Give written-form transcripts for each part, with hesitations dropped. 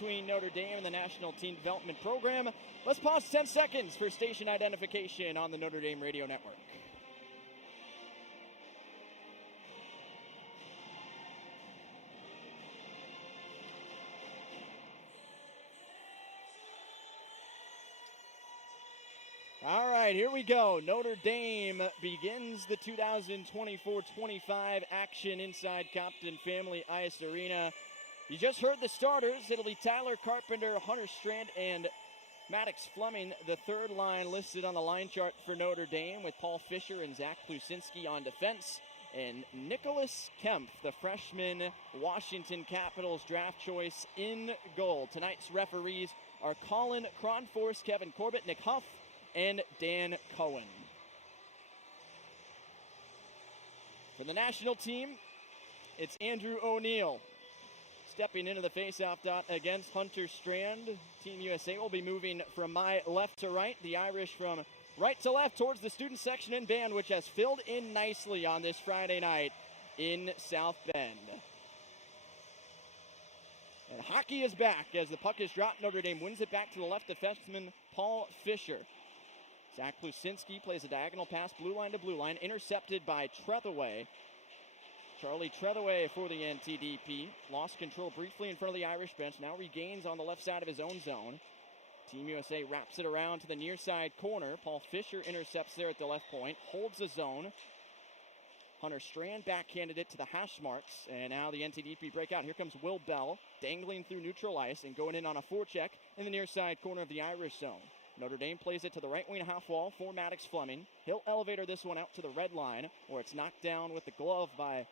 between Notre Dame and the National Team Development Program. Let's pause 10 seconds for station identification on the Notre Dame Radio Network. All right, here we go. Notre Dame begins the 2024-25 action inside Compton Family Ice Arena. You just heard the starters. It'll be Tyler Carpenter, Hunter Strand, and Maddox Fleming, the third line listed on the line chart for Notre Dame, with Paul Fisher and Zach Plusinski on defense, and Nicholas Kempf, the freshman Washington Capitals draft choice, in goal. Tonight's referees are Colin Cronforce, Kevin Corbett, Nick Huff, and Dan Cohen. For the national team, it's Andrew O'Neill stepping into the faceoff dot against Hunter Strand. Team USA will be moving from my left to right. The Irish from right to left towards the student section and band, which has filled in nicely on this Friday night in South Bend. And hockey is back as the puck is dropped. Notre Dame wins it back to the left defenseman Paul Fisher. Zach Plusinski plays a diagonal pass, blue line to blue line, intercepted by Trethewey. Charlie Trethewey for the NTDP. Lost control briefly in front of the Irish bench. Now regains on the left side of his own zone. Team USA wraps it around to the near side corner. Paul Fisher intercepts there at the left point. Holds the zone. Hunter Strand backhanded it to the hash marks. And now the NTDP breakout. Here comes Will Bell, dangling through neutral ice and going in on a forecheck in the near side corner of the Irish zone. Notre Dame plays it to the right wing half wall for Maddox Fleming. He'll elevator this one out to the red line, where it's knocked down with the glove by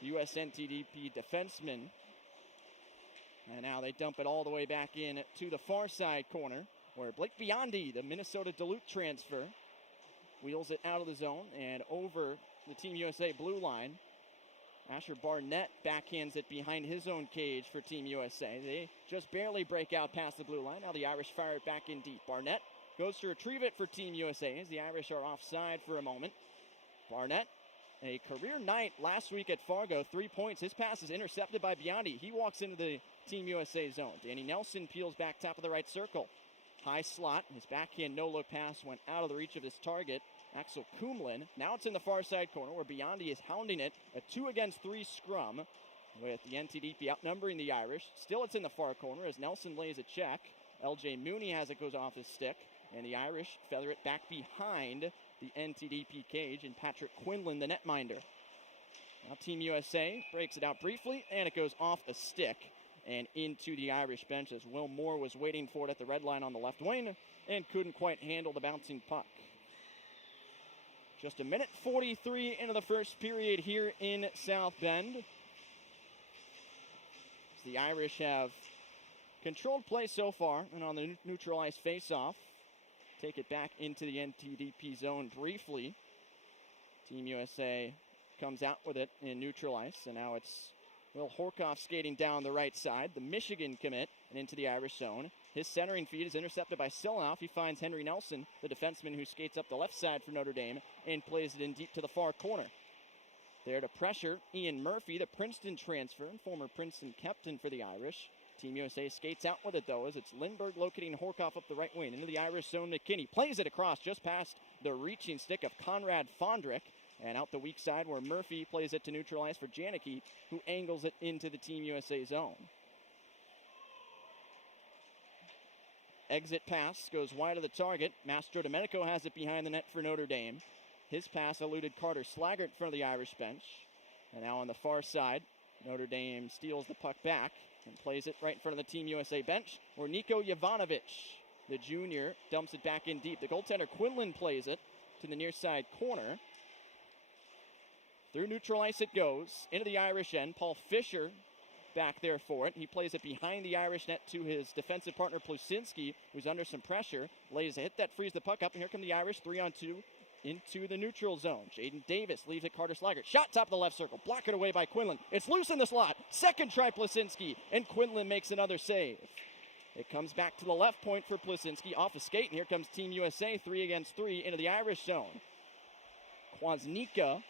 the USNTDP defenseman. And now they dump it all the way back in to the far side corner, where Blake Biondi, the Minnesota Duluth transfer, wheels it out of the zone and over the Team USA blue line. Asher Barnett backhands it behind his own cage for Team USA. They just barely break out past the blue line. Now the Irish fire it back in deep. Barnett goes to retrieve it for Team USA as the Irish are offside for a moment. Barnett, a career night last week at Fargo, 3 points. His pass is intercepted by Biondi. He walks into the Team USA zone. Danny Nelson peels back top of the right circle. High slot. His backhand no-look pass went out of the reach of his target, Axel Kumlin. Now it's in the far side corner where Biondi is hounding it. A 2-against-3 scrum with the NTDP outnumbering the Irish. Still it's in the far corner as Nelson lays a check. LJ Mooney has it, goes off his stick. And the Irish feather it back behind the NTDP cage, and Patrick Quinlan, the netminder. Now Team USA breaks it out briefly, and it goes off a stick and into the Irish bench as Will Moore was waiting for it at the red line on the left wing and couldn't quite handle the bouncing puck. Just a minute 43 into the first period here in South Bend. The Irish have controlled play so far, and on the neutralized face-off, take it back into the NTDP zone briefly. Team USA comes out with it in neutral ice, and now it's Will Horkoff skating down the right side. The Michigan commit and into the Irish zone. His centering feed is intercepted by Silanoff. He finds Henry Nelson, the defenseman who skates up the left side for Notre Dame, and plays it in deep to the far corner. There to pressure Ian Murphy, the Princeton transfer and former Princeton captain for the Irish. Team USA skates out with it, though, as it's Lindbergh locating Horkoff up the right wing. Into the Irish zone, McKinney plays it across just past the reaching stick of Conrad Fondrick. And out the weak side where Murphy plays it to neutralize for Janicki, who angles it into the Team USA zone. Exit pass goes wide of the target. Mastro Domenico has it behind the net for Notre Dame. His pass eluded Carter Slaggert in front of the Irish bench. And now on the far side, Notre Dame steals the puck back and plays it right in front of the Team USA bench, where Niko Jovanovic, the junior, dumps it back in deep. The goaltender Quinlan plays it to the near side corner. Through neutral ice it goes, into the Irish end. Paul Fisher back there for it. He plays it behind the Irish net to his defensive partner Plusinski, who's under some pressure. Lays a hit that frees the puck up, and here come the Irish 3-on-2 into the neutral zone. Jaden Davis leaves it Carter Slaggert. Shot top of the left circle. Blocked away by Quinlan. It's loose in the slot. Second try Plusinski, and Quinlan makes another save. It comes back to the left point for Plusinski off a skate, and here comes Team USA 3-against-3 into the Irish zone. Kwasnika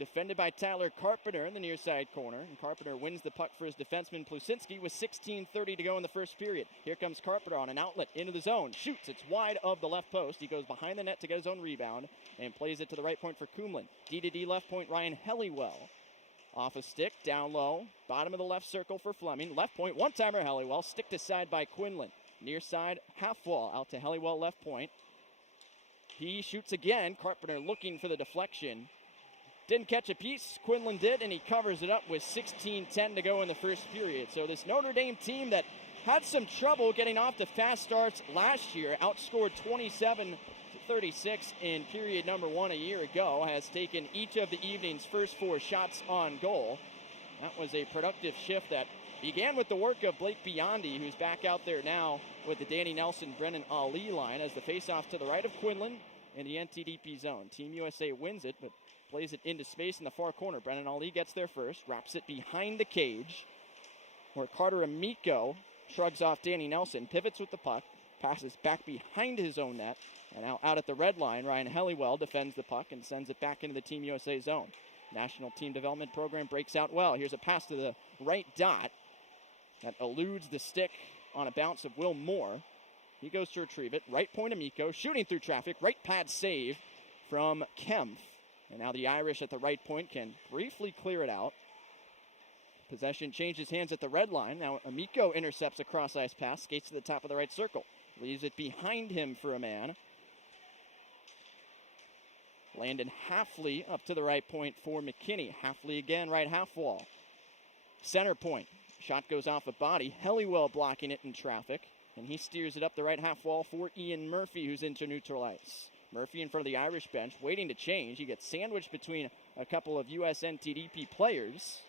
defended by Tyler Carpenter in the near side corner. And Carpenter wins the puck for his defenseman Plusinski with 16:30 to go in the first period. Here comes Carpenter on an outlet into the zone. Shoots. It's wide of the left post. He goes behind the net to get his own rebound and plays it to the right point for Kumlin. D-to-D left point, Ryan Helliwell. Off a stick, down low. Bottom of the left circle for Fleming. Left point, one-timer Helliwell. Stick to side by Quinlan. Near side, half wall out to Helliwell left point. He shoots again. Carpenter looking for the deflection. Didn't catch a piece. Quinlan did, and he covers it up with 16:10 to go in the first period. So this Notre Dame team that had some trouble getting off to fast starts last year, outscored 27-36 in period number 1 a year ago, has taken each of the evening's first 4 shots on goal. That was a productive shift that began with the work of Blake Biondi, who's back out there now with the Danny Nelson, Brennan Ali line as the faceoff to the right of Quinlan in the NTDP zone. Team USA wins it, but plays it into space in the far corner. Brennan Ali gets there first, wraps it behind the cage, where Carter Amico shrugs off Danny Nelson, pivots with the puck, passes back behind his own net, and now out at the red line, Ryan Helliwell defends the puck and sends it back into the Team USA zone. National Team Development Program breaks out well. Here's a pass to the right dot that eludes the stick on a bounce of Will Moore. He goes to retrieve it. Right point Amico, shooting through traffic. Right pad save from Kempf. And now the Irish at the right point can briefly clear it out. Possession changes hands at the red line. Now Amico intercepts a cross-ice pass, skates to the top of the right circle. Leaves it behind him for a man. Landon Halfley up to the right point for McKinney. Halfley again, right half wall. Center point. Shot goes off a body. Helliwell blocking it in traffic. And he steers it up the right half wall for Ian Murphy, who's into neutral ice. Murphy in front of the Irish bench, waiting to change. He gets sandwiched between a couple of USNTDP players.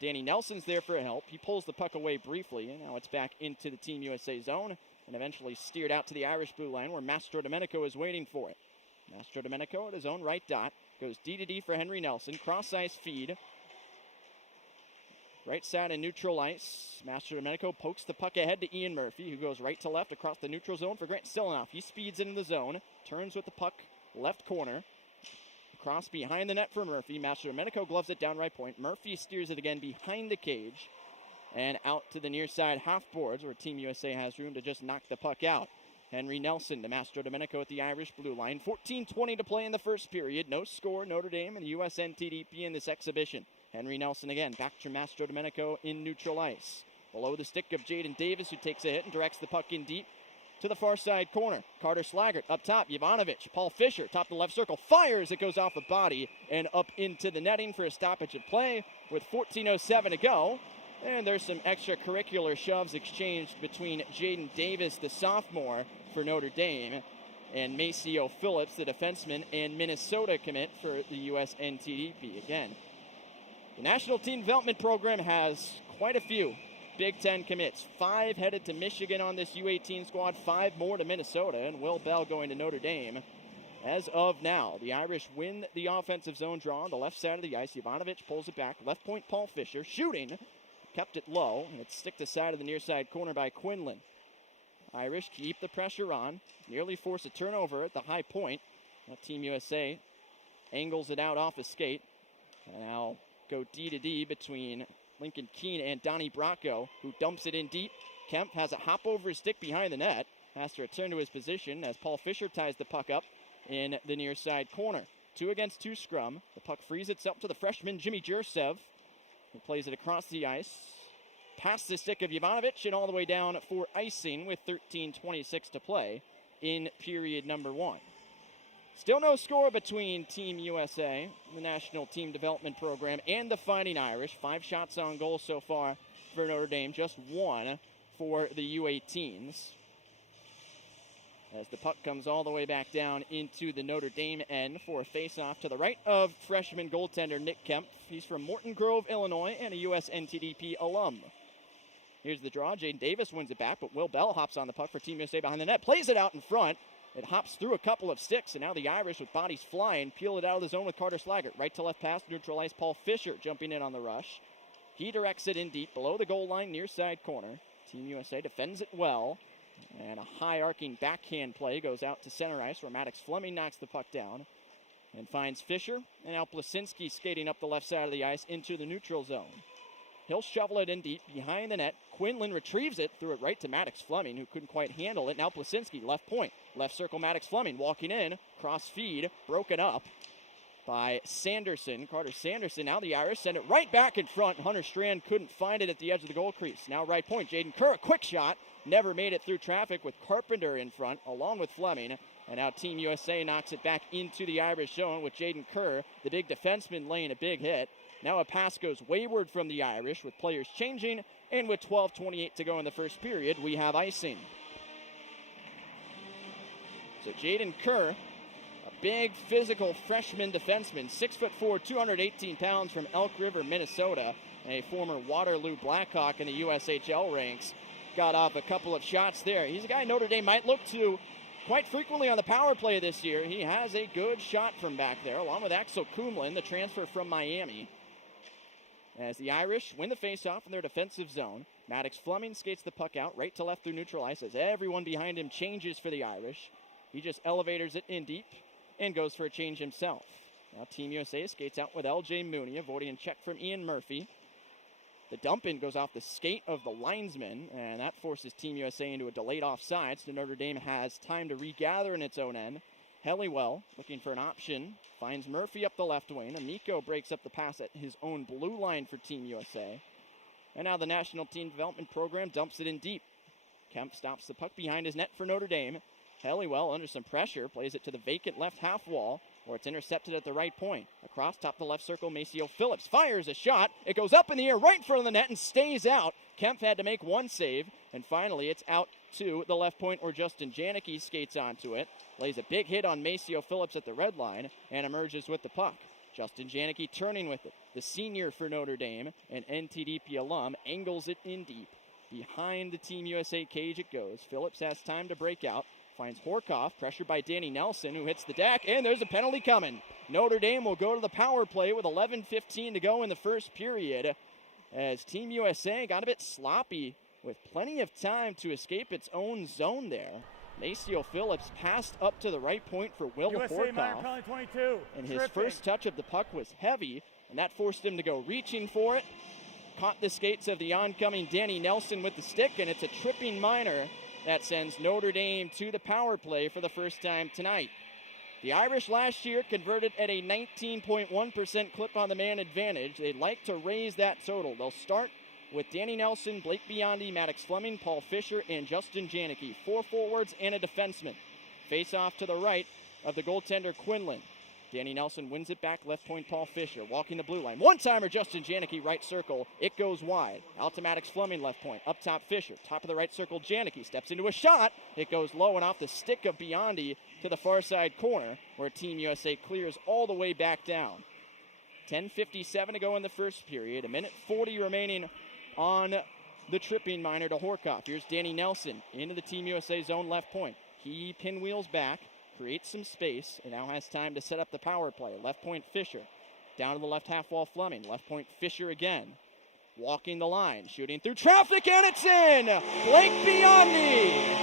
Danny Nelson's there for help. He pulls the puck away briefly, and now it's back into the Team USA zone, and eventually steered out to the Irish blue line, where Mastro Domenico is waiting for it. Mastro Domenico at his own right dot, goes D-to-D for Henry Nelson, cross-ice feed. Right side in neutral ice. Mastro Domenico pokes the puck ahead to Ian Murphy, who goes right to left across the neutral zone for Grant Silanoff. He speeds into the zone, turns with the puck left corner. Across behind the net for Murphy. Mastro Domenico gloves it down right point. Murphy steers it again behind the cage and out to the near side half boards, where Team USA has room to just knock the puck out. Henry Nelson to Mastro Domenico at the Irish blue line. 14:20 to play in the first period. No score, Notre Dame and USNTDP in this exhibition. Henry Nelson again, back to Mastro Domenico in neutral ice. Below the stick of Jaden Davis, who takes a hit and directs the puck in deep to the far side corner. Carter Slaggert up top, Jovanovic. Paul Fisher, top of the left circle, fires. It goes off a body and up into the netting for a stoppage of play with 14:07 to go. And there's some extracurricular shoves exchanged between Jaden Davis, the sophomore for Notre Dame, and Maceo Phillips, the defenseman and Minnesota commit for the USNTDP. Again, the National Team Development Program has quite a few Big Ten commits. 5 headed to Michigan on this U18 squad, 5 more to Minnesota, and Will Bell going to Notre Dame. As of now, the Irish win the offensive zone draw on the left side of the ice. Jovanovic pulls it back. Left point, Paul Fisher. Shooting. Kept it low, and it's stick to side of the near side corner by Quinlan. Irish keep the pressure on. Nearly force a turnover at the high point. Now Team USA angles it out off a skate. And now go D-to-D between Lincoln Keene and Donnie Bracco, who dumps it in deep. Kemp has a hop over his stick behind the net. Has to return to his position as Paul Fisher ties the puck up in the near side corner. 2 against 2 scrum. The puck frees itself to the freshman Jimmy Jursev, who plays it across the ice. Past the stick of Jovanovic and all the way down for icing with 13:26 to play in period number 1. Still no score between Team USA, the National Team Development Program, and the Fighting Irish. 5 shots on goal so far for Notre Dame, just 1 for the U18s. As the puck comes all the way back down into the Notre Dame end for a face-off to the right of freshman goaltender Nick Kemp. He's from Morton Grove, Illinois, and a USNTDP alum. Here's the draw. Jaden Davis wins it back, but Will Bell hops on the puck for Team USA behind the net. Plays it out in front. It hops through a couple of sticks, and now the Irish, with bodies flying, peel it out of the zone with Carter Slaggert. Right to left pass, neutral ice. Paul Fisher jumping in on the rush. He directs it in deep below the goal line, near side corner. Team USA defends it well. And a high arcing backhand play goes out to center ice, where Maddox Fleming knocks the puck down. and finds Fisher, and now Plasinski skating up the left side of the ice into the neutral zone. He'll shovel it in deep behind the net. Quinlan retrieves it, threw it right to Maddox Fleming, who couldn't quite handle it. Now Plasinski, left point, left circle, Maddox Fleming walking in, cross feed, broken up by Sanderson, Carter Sanderson. Now the Irish send it right back in front. Hunter Strand couldn't find it at the edge of the goal crease. Now right point, Jaden Kerr, a quick shot, never made it through traffic with Carpenter in front, along with Fleming. And now Team USA knocks it back into the Irish zone with Jaden Kerr, the big defenseman, laying a big hit. Now a pass goes wayward from the Irish with players changing, and with 12:28 to go in the first period, we have icing. So Jaden Kerr, a big physical freshman defenseman, 6'4", 218 pounds from Elk River, Minnesota, and a former Waterloo Blackhawk in the USHL ranks, got off a couple of shots there. He's a guy Notre Dame might look to quite frequently on the power play this year. He has a good shot from back there, along with Axel Kumlin, the transfer from Miami. As the Irish win the faceoff in their defensive zone, Maddox Fleming skates the puck out right to left through neutral ice as everyone behind him changes for the Irish. He just elevators it in deep and goes for a change himself. Now Team USA skates out with LJ Mooney, avoiding a check from Ian Murphy. The dump-in goes off the skate of the linesman, and that forces Team USA into a delayed offside, so Notre Dame has time to regather in its own end. Helliwell, looking for an option, finds Murphy up the left wing. Amico breaks up the pass at his own blue line for Team USA. And now the National Team Development Program dumps it in deep. Kemp stops the puck behind his net for Notre Dame. Helliwell, under some pressure, plays it to the vacant left half wall, where it's intercepted at the right point. Across top the left circle, Maceo Phillips fires a shot. It goes up in the air right in front of the net and stays out. Kemp had to make one save, and finally it's out to the left point where Justin Janicki skates onto it, lays a big hit on Maceo Phillips at the red line, and emerges with the puck. Justin Janicki turning with it. The senior for Notre Dame, an NTDP alum, angles it in deep. Behind the Team USA cage it goes. Phillips has time to break out. Finds Horkoff, pressured by Danny Nelson, who hits the deck, and there's a penalty coming. Notre Dame will go to the power play with 11:15 to go in the first period, as Team USA got a bit sloppy with plenty of time to escape its own zone there. Maceo Phillips passed up to the right point for Will Horkoff, and his first touch of the puck was heavy, and that forced him to go reaching for it. Caught the skates of the oncoming Danny Nelson with the stick, and it's a tripping minor that sends Notre Dame to the power play for the first time tonight. The Irish last year converted at a 19.1% clip on the man advantage. They'd like to raise that total. They'll start with Danny Nelson, Blake Biondi, Maddox Fleming, Paul Fisher, and Justin Janicki. 4 forwards and a defenseman. Face off to the right of the goaltender Quinlan. Danny Nelson wins it back, left point Paul Fisher, walking the blue line. One-timer Justin Janicki, right circle. It goes wide. Out to Maddox Fleming, left point. Up top Fisher. Top of the right circle, Janicki steps into a shot. It goes low and off the stick of Biondi to the far side corner, where Team USA clears all the way back down. 10:57 to go in the first period. 1:40 remaining on the tripping minor to Horkoff. Here's Danny Nelson into the Team USA zone left point. He pinwheels back, creates some space, and now has time to set up the power play. Left point Fisher. Down to the left half wall Fleming. Left point Fisher again. Walking the line, shooting through traffic, and it's in! Blake Biondi!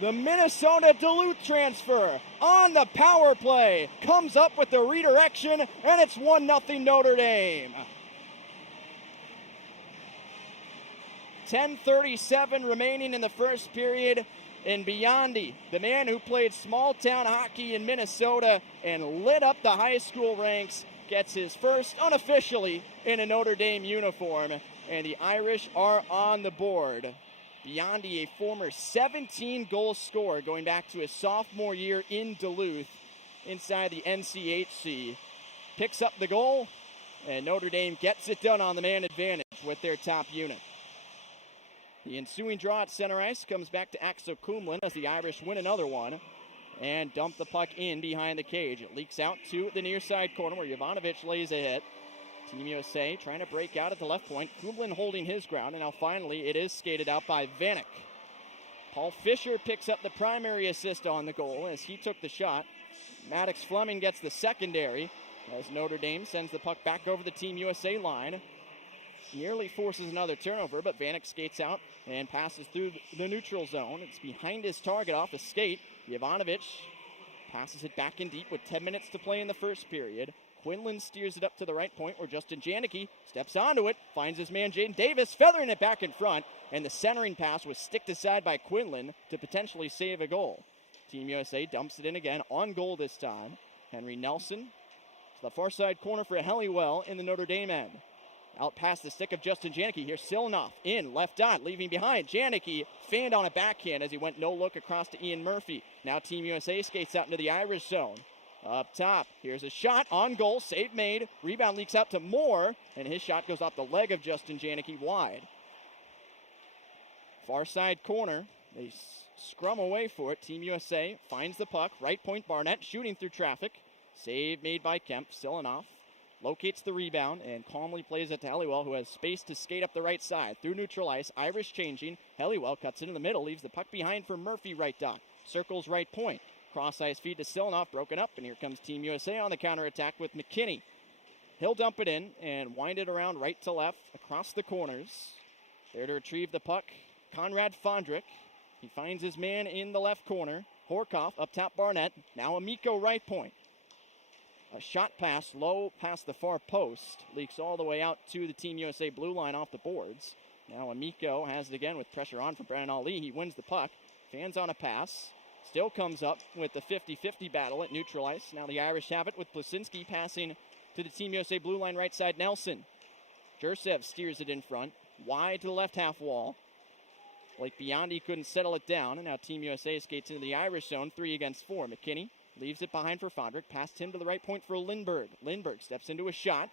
The Minnesota Duluth transfer on the power play comes up with the redirection, and it's 1-0 Notre Dame. 10:37 remaining in the first period, and Biondi, the man who played small-town hockey in Minnesota and lit up the high school ranks, gets his first unofficially in a Notre Dame uniform, and the Irish are on the board. Biondi, a former 17-goal scorer going back to his sophomore year in Duluth inside the NCHC, picks up the goal, and Notre Dame gets it done on the man advantage with their top unit. The ensuing draw at center ice comes back to Axel Kumlin as the Irish win another one and dump the puck in behind the cage. It leaks out to the near side corner where Jovanovic lays a hit. Team USA trying to break out at the left point. Kumlin holding his ground, and now finally it is skated out by Vanek. Paul Fisher picks up the primary assist on the goal as he took the shot. Maddox Fleming gets the secondary as Notre Dame sends the puck back over the Team USA line. Nearly forces another turnover, but Vanek skates out and passes through the neutral zone. It's behind his target off a skate. Jovanovic passes it back in deep with 10 minutes to play in the first period. Quinlan steers it up to the right point where Justin Janicki steps onto it, finds his man Jaden Davis, feathering it back in front, and the centering pass was sticked aside by Quinlan to potentially save a goal. Team USA dumps it in again, on goal this time. Henry Nelson to the far side corner for Helliwell in the Notre Dame end. Out past the stick of Justin Janicki. Here's Silanoff in, left dot, leaving behind. Janicki fanned on a backhand as he went no look across to Ian Murphy. Now Team USA skates out into the Irish zone. Up top, here's a shot on goal, save made. Rebound leaks out to Moore, and his shot goes off the leg of Justin Janicki wide. Far side corner, they scrum away for it. Team USA finds the puck, right point Barnett, shooting through traffic. Save made by Kemp. Silanoff locates the rebound and calmly plays it to Helliwell, who has space to skate up the right side. Through neutral ice, Irish changing. Helliwell cuts into the middle, leaves the puck behind for Murphy right dot. Circles right point. Cross ice feed to Silanoff, broken up, and here comes Team USA on the counterattack with McKinney. He'll dump it in and wind it around right to left across the corners. There to retrieve the puck, Conrad Fondrick. He finds his man in the left corner. Horkoff up top Barnett. Now Amico right point. A shot pass low past the far post. Leaks all the way out to the Team USA blue line off the boards. Now Amico has it again with pressure on from Brandon Ali. He wins the puck. Fans on a pass. Still comes up with the 50-50 battle at neutral ice. Now the Irish have it with Plasinski passing to the Team USA blue line right side Nelson. Jursev steers it in front. Wide to the left half wall. Blake Biondi couldn't settle it down. And now Team USA skates into the Irish zone. 3 against 4. McKinney leaves it behind for Fondrick. Passed him to the right point for Lindberg. Lindberg steps into a shot.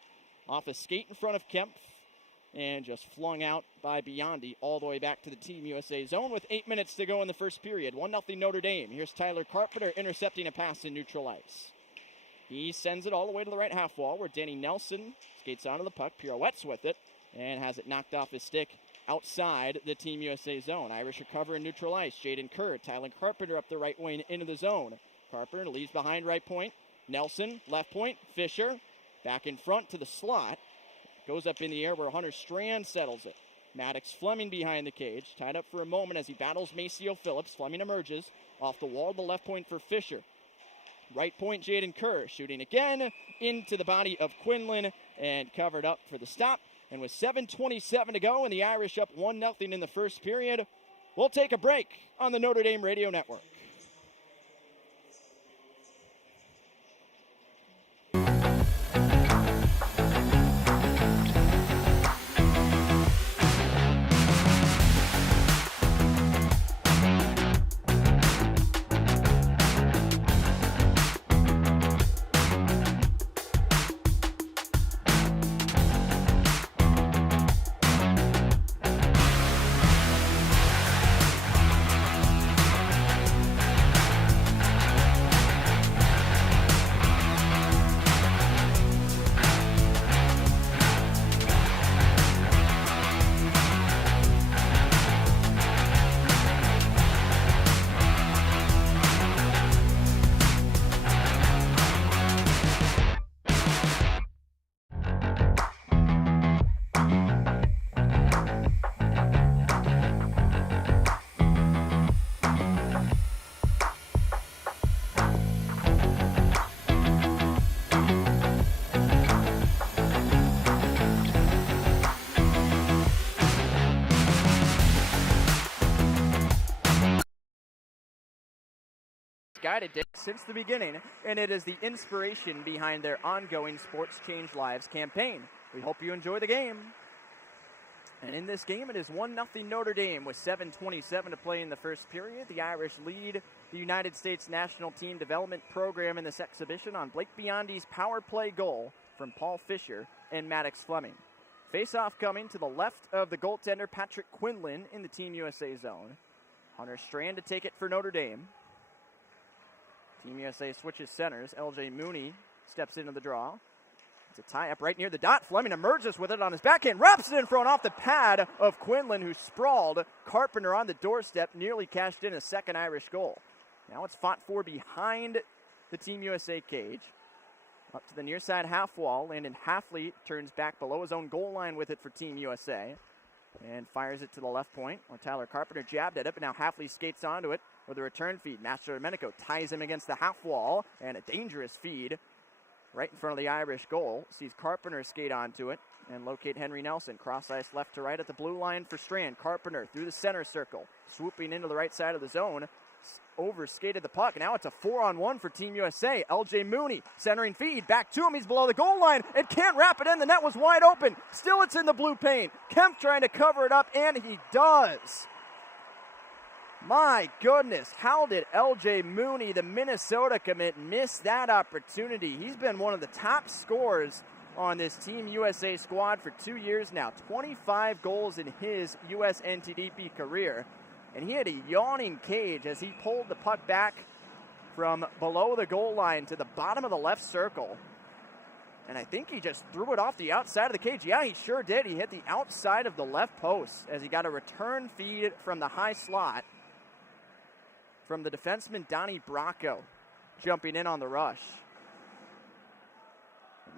Off a skate in front of Kemp. And just flung out by Biondi all the way back to the Team USA zone with 8 minutes to go in the first period. 1-0 Notre Dame. Here's Tyler Carpenter intercepting a pass in neutral ice. He sends it all the way to the right half wall where Danny Nelson skates onto the puck, pirouettes with it, and has it knocked off his stick outside the Team USA zone. Irish recover in neutral ice. Jaden Kerr, Tyler Carpenter up the right wing into the zone. Carpenter leaves behind right point. Nelson, left point. Fisher, back in front to the slot. Goes up in the air where Hunter Strand settles it. Maddox Fleming behind the cage. Tied up for a moment as he battles Maceo Phillips. Fleming emerges off the wall to the left point for Fisher. Right point, Jaden Kerr shooting again into the body of Quinlan and covered up for the stop. And with 7:27 to go and the Irish up 1-0 in the first period, we'll take a break on the Notre Dame Radio Network. Guided since the beginning, and it is the inspiration behind their ongoing Sports Change Lives campaign. We hope you enjoy the game. And in this game, it is 1-0 Notre Dame with 7:27 to play in the first period. The Irish lead the United States National Team Development Program in this exhibition on Blake Biondi's power play goal from Paul Fisher and Maddox Fleming. Face-off coming to the left of the goaltender Patrick Quinlan in the Team USA zone. Hunter Strand to take it for Notre Dame. Team USA switches centers. LJ Mooney steps into the draw. It's a tie-up right near the dot. Fleming emerges with it on his backhand. Wraps it in front off the pad of Quinlan, who sprawled. Carpenter on the doorstep, nearly cashed in a second Irish goal. Now it's fought for behind the Team USA cage. Up to the near side half wall. Landon Halfley turns back below his own goal line with it for Team USA. and fires it to the left point. Or Tyler Carpenter jabbed at it, but now Hafley skates onto it with a return feed. Master Domenico ties him against the half wall, and a dangerous feed right in front of the Irish goal. Sees Carpenter skate onto it and locate Henry Nelson. Cross ice left to right at the blue line for Strand. Carpenter through the center circle, swooping into the right side of the zone. Over-skated the puck. Now it's a 4-on-1 for Team USA. LJ Mooney centering feed. Back to him. He's below the goal line and can't wrap it in. The net was wide open. Still it's in the blue paint. Kemp trying to cover it up, and he does. My goodness, how did LJ Mooney, the Minnesota commit, miss that opportunity? He's been one of the top scorers on this Team USA squad for 2 years now. 25 goals in his USNTDP career. And he had a yawning cage as he pulled the puck back from below the goal line to the bottom of the left circle. And I think he just threw it off the outside of the cage. Yeah, he sure did. He hit the outside of the left post as he got a return feed from the high slot from the defenseman Donnie Bracco jumping in on the rush.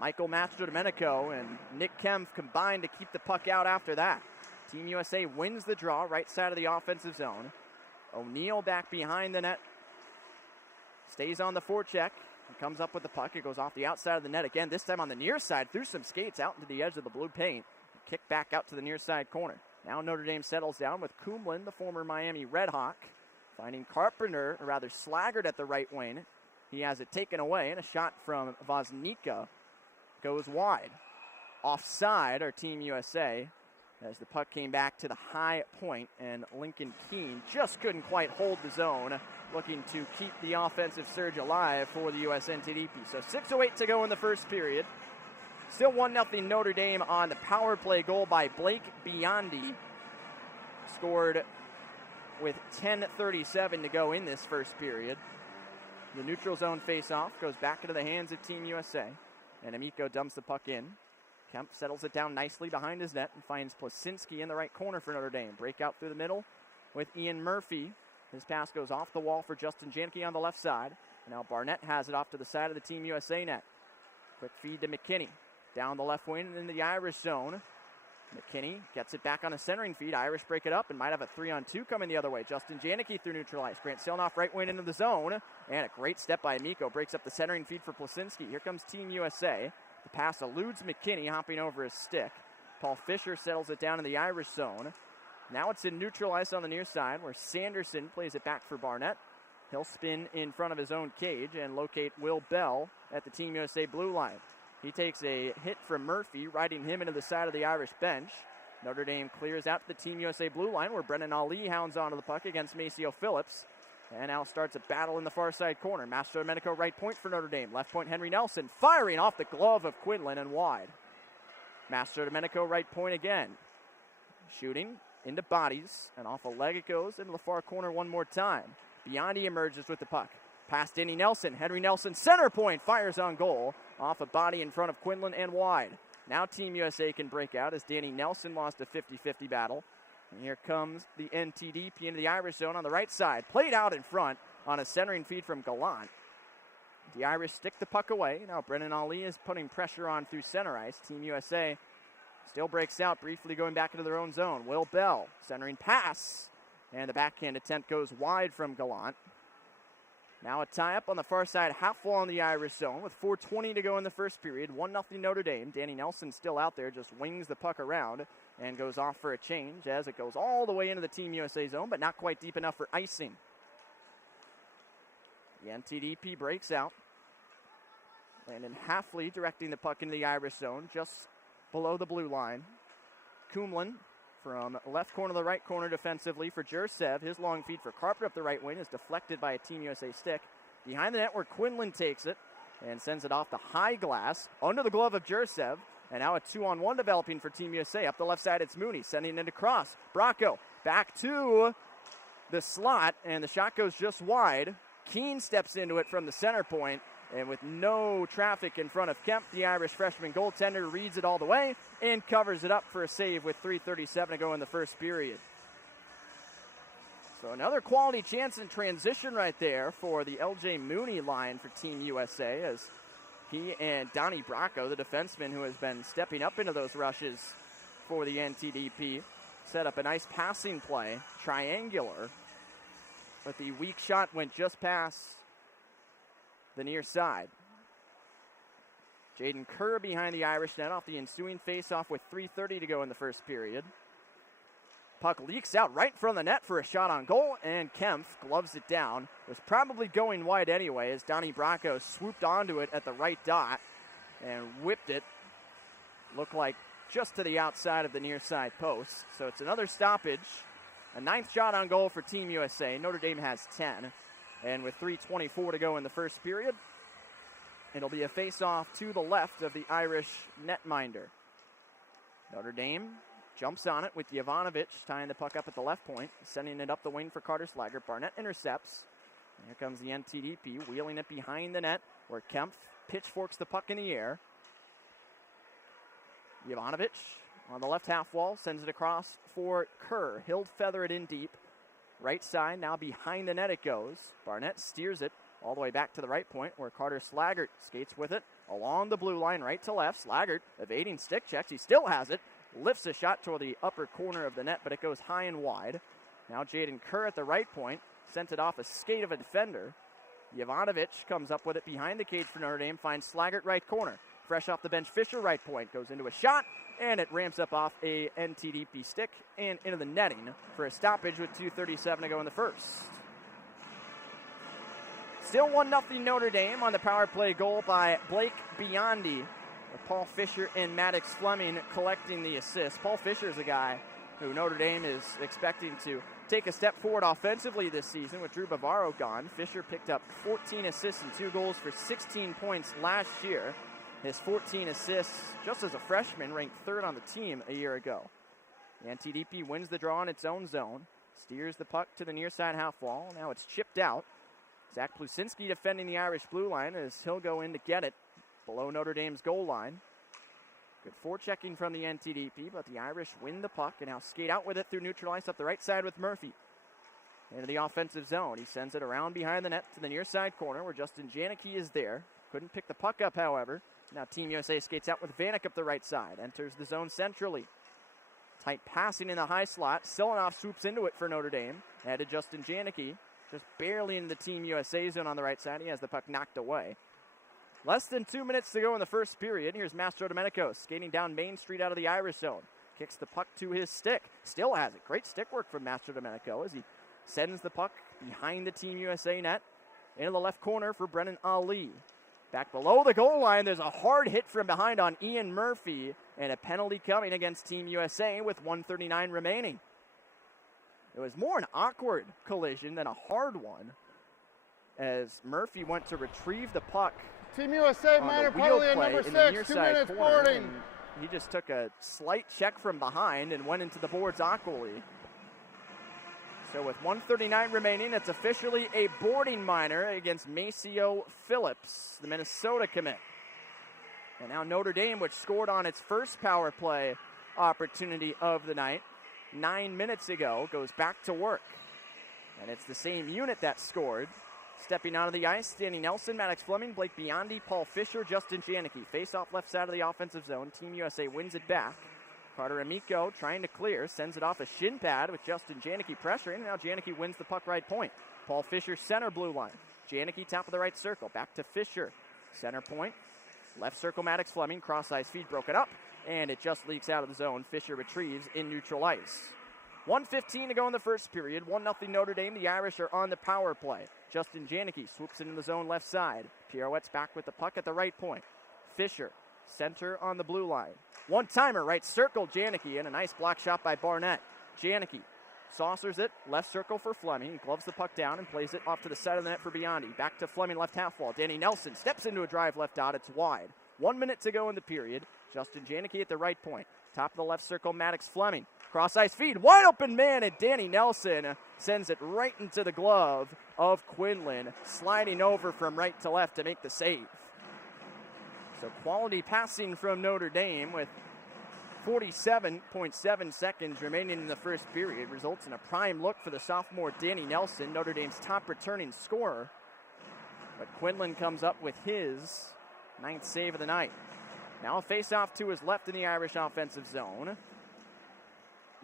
Michael Mastrodomenico and Nick Kempf combined to keep the puck out after that. Team USA wins the draw, right side of the offensive zone. O'Neill back behind the net. Stays on the forecheck. And comes up with the puck. It goes off the outside of the net again, this time on the near side. Through some skates out into the edge of the blue paint. Kick back out to the near side corner. Now Notre Dame settles down with Kumlin, the former Miami Redhawk. Finding Carpenter, or rather Slaggert at the right wing. He has it taken away, and a shot from Voznica goes wide. Offside, our Team USA, as the puck came back to the high point, and Lincoln Keene just couldn't quite hold the zone, looking to keep the offensive surge alive for the USNTDP. So 6:08 to go in the first period. Still 1-0 Notre Dame on the power play goal by Blake Biondi. Scored with 10:37 to go in this first period. The neutral zone face-off goes back into the hands of Team USA, and Amico dumps the puck in. Kemp settles it down nicely behind his net and finds Plasinski in the right corner for Notre Dame. Breakout through the middle with Ian Murphy. His pass goes off the wall for Justin Jahnke on the left side. And now Barnett has it off to the side of the Team USA net. Quick feed to McKinney. Down the left wing in the Irish zone. McKinney gets it back on a centering feed. Irish break it up and might have a 3-on-2 coming the other way. Justin Jahnke through neutral ice. Grant Silnoff right wing into the zone. And a great step by Amico. Breaks up the centering feed for Plasinski. Here comes Team USA. The pass eludes McKinney, hopping over his stick. Paul Fisher settles it down in the Irish zone. Now it's in neutral ice on the near side, where Sanderson plays it back for Barnett. He'll spin in front of his own cage and locate Will Bell at the Team USA blue line. He takes a hit from Murphy, riding him into the side of the Irish bench. Notre Dame clears out to the Team USA blue line, where Brennan Ali hounds onto the puck against Maceo Phillips. And now starts a battle in the far side corner. Mastrodomenico right point for Notre Dame. Left point Henry Nelson firing off the glove of Quinlan and wide. Mastrodomenico right point again. Shooting into bodies, and off a leg it goes into the far corner one more time. Biondi emerges with the puck. Past Danny Nelson. Henry Nelson center point fires on goal. Off a body in front of Quinlan and wide. Now Team USA can break out as Danny Nelson lost a 50-50 battle. And here comes the NTDP into the Irish zone on the right side. Played out in front on a centering feed from Gallant. The Irish stick the puck away. Now Brennan Ali is putting pressure on through center ice. Team USA still breaks out, briefly going back into their own zone. Will Bell, centering pass. And the backhand attempt goes wide from Gallant. Now a tie-up on the far side, half wall in the Irish zone with 4:20 to go in the first period. 1-0 Notre Dame. Danny Nelson still out there, just wings the puck around and goes off for a change as it goes all the way into the Team USA zone, but not quite deep enough for icing. The NTDP breaks out. Landon Hafley directing the puck into the Irish zone, just below the blue line. Kumlin from left corner to the right corner defensively for Jursev. His long feed for Carpenter up the right wing is deflected by a Team USA stick. Behind the net where Quinlan takes it and sends it off the high glass under the glove of Jursev. And now a 2-on-1 developing for Team USA. Up the left side, it's Mooney sending it across. Bracco back to the slot, and the shot goes just wide. Keene steps into it from the center point, and with no traffic in front of Kemp, the Irish freshman goaltender reads it all the way and covers it up for a save with 3:37 to go in the first period. So another quality chance in transition right there for the LJ Mooney line for Team USA, as he and Donnie Bracco, the defenseman who has been stepping up into those rushes for the NTDP, set up a nice passing play, triangular, but the weak shot went just past the near side. Jaden Kerr behind the Irish net off the ensuing faceoff with 3:30 to go in the first period. Puck leaks out right in front of the net for a shot on goal, and Kempf gloves it down. Was probably going wide anyway as Donnie Bracco swooped onto it at the right dot and whipped it. Looked like just to the outside of the near side post. So it's another stoppage. A 9th shot on goal for Team USA. Notre Dame has 10. And with 3:24 to go in the first period, it'll be a face-off to the left of the Irish netminder. Notre Dame jumps on it with Jovanovic tying the puck up at the left point, sending it up the wing for Carter Slaggert. Barnett intercepts. And here comes the NTDP, wheeling it behind the net, where Kempf pitchforks the puck in the air. Jovanovic on the left half wall, sends it across for Kerr. He'll feather it in deep. Right side, now behind the net it goes. Barnett steers it all the way back to the right point, where Carter Slaggert skates with it along the blue line, right to left. Slaggert evading stick checks. He still has it. Lifts a shot toward the upper corner of the net, but it goes high and wide. Now Jaden Kerr at the right point. Sent it off a skate of a defender. Jovanovic comes up with it behind the cage for Notre Dame. Finds Slaggert right corner. Fresh off the bench, Fisher right point. Goes into a shot, and it ramps up off a NTDP stick and into the netting for a stoppage with 2:37 to go in the first. Still 1-0 Notre Dame on the power play goal by Blake Biondi. With Paul Fisher and Maddox Fleming collecting the assist. Paul Fisher is a guy who Notre Dame is expecting to take a step forward offensively this season with Drew Bavaro gone. Fisher picked up 14 assists and 2 goals for 16 points last year. His 14 assists just as a freshman ranked 3rd on the team a year ago. The NTDP wins the draw in its own zone. Steers the puck to the near side half wall. Now it's chipped out. Zach Plusinski defending the Irish blue line as he'll go in to get it below Notre Dame's goal line. Good forechecking from the NTDP, but the Irish win the puck and now skate out with it through neutral ice up the right side with Murphy. Into the offensive zone. He sends it around behind the net to the near side corner where Justin Janicki is there. Couldn't pick the puck up, however. Now Team USA skates out with Vanek up the right side. Enters the zone centrally. Tight passing in the high slot. Silanoff swoops into it for Notre Dame. Added Justin Janicki. Just barely in the Team USA zone on the right side. He has the puck knocked away. Less than 2 minutes to go in the first period. Here's Mastro Domenico skating down Main Street out of the Irish zone. Kicks the puck to his stick. Still has it. Great stick work from Mastro Domenico as he sends the puck behind the Team USA net. Into the left corner for Brennan Ali. Back below the goal line, there's a hard hit from behind on Ian Murphy. And a penalty coming against Team USA with 1:39 remaining. It was more an awkward collision than a hard one as Murphy went to retrieve the puck. Team USA minor penalty at number 6, 2 minutes boarding. He just took a slight check from behind and went into the boards awkwardly. So with 1:39 remaining, it's officially a boarding minor against Maceo Phillips, the Minnesota commit. And now Notre Dame, which scored on its first power play opportunity of the night 9 minutes ago, goes back to work. And it's the same unit that scored. Stepping onto the ice, Danny Nelson, Maddox Fleming, Blake Biondi, Paul Fisher, Justin Janicki. Face off left side of the offensive zone. Team USA wins it back. Carter Amico trying to clear, sends it off a shin pad with Justin Janicki pressuring. And now Janicki wins the puck right point. Paul Fisher center blue line. Janicki top of the right circle. Back to Fisher. Center point. Left circle Maddox Fleming. Cross ice feed broken up. And it just leaks out of the zone. Fisher retrieves in neutral ice. 1:15 to go in the first period. 1-0 Notre Dame. The Irish are on the power play. Justin Janicki swoops into the zone left side. Pirouette's back with the puck at the right point. Fisher, center on the blue line. One-timer, right circle, Janicki, and a nice block shot by Barnett. Janicki saucers it, left circle for Fleming. He gloves the puck down and plays it off to the side of the net for Biondi. Back to Fleming, left half wall. Danny Nelson steps into a drive left out. It's wide. 1 minute to go in the period. Justin Janicki at the right point. Top of the left circle, Maddox Fleming. Cross ice feed, wide open man, and Danny Nelson sends it right into the glove of Quinlan, sliding over from right to left to make the save. So quality passing from Notre Dame with 47.7 seconds remaining in the first period results in a prime look for the sophomore Danny Nelson, Notre Dame's top returning scorer. But Quinlan comes up with his 9th save of the night. Now a face-off to his left in the Irish offensive zone.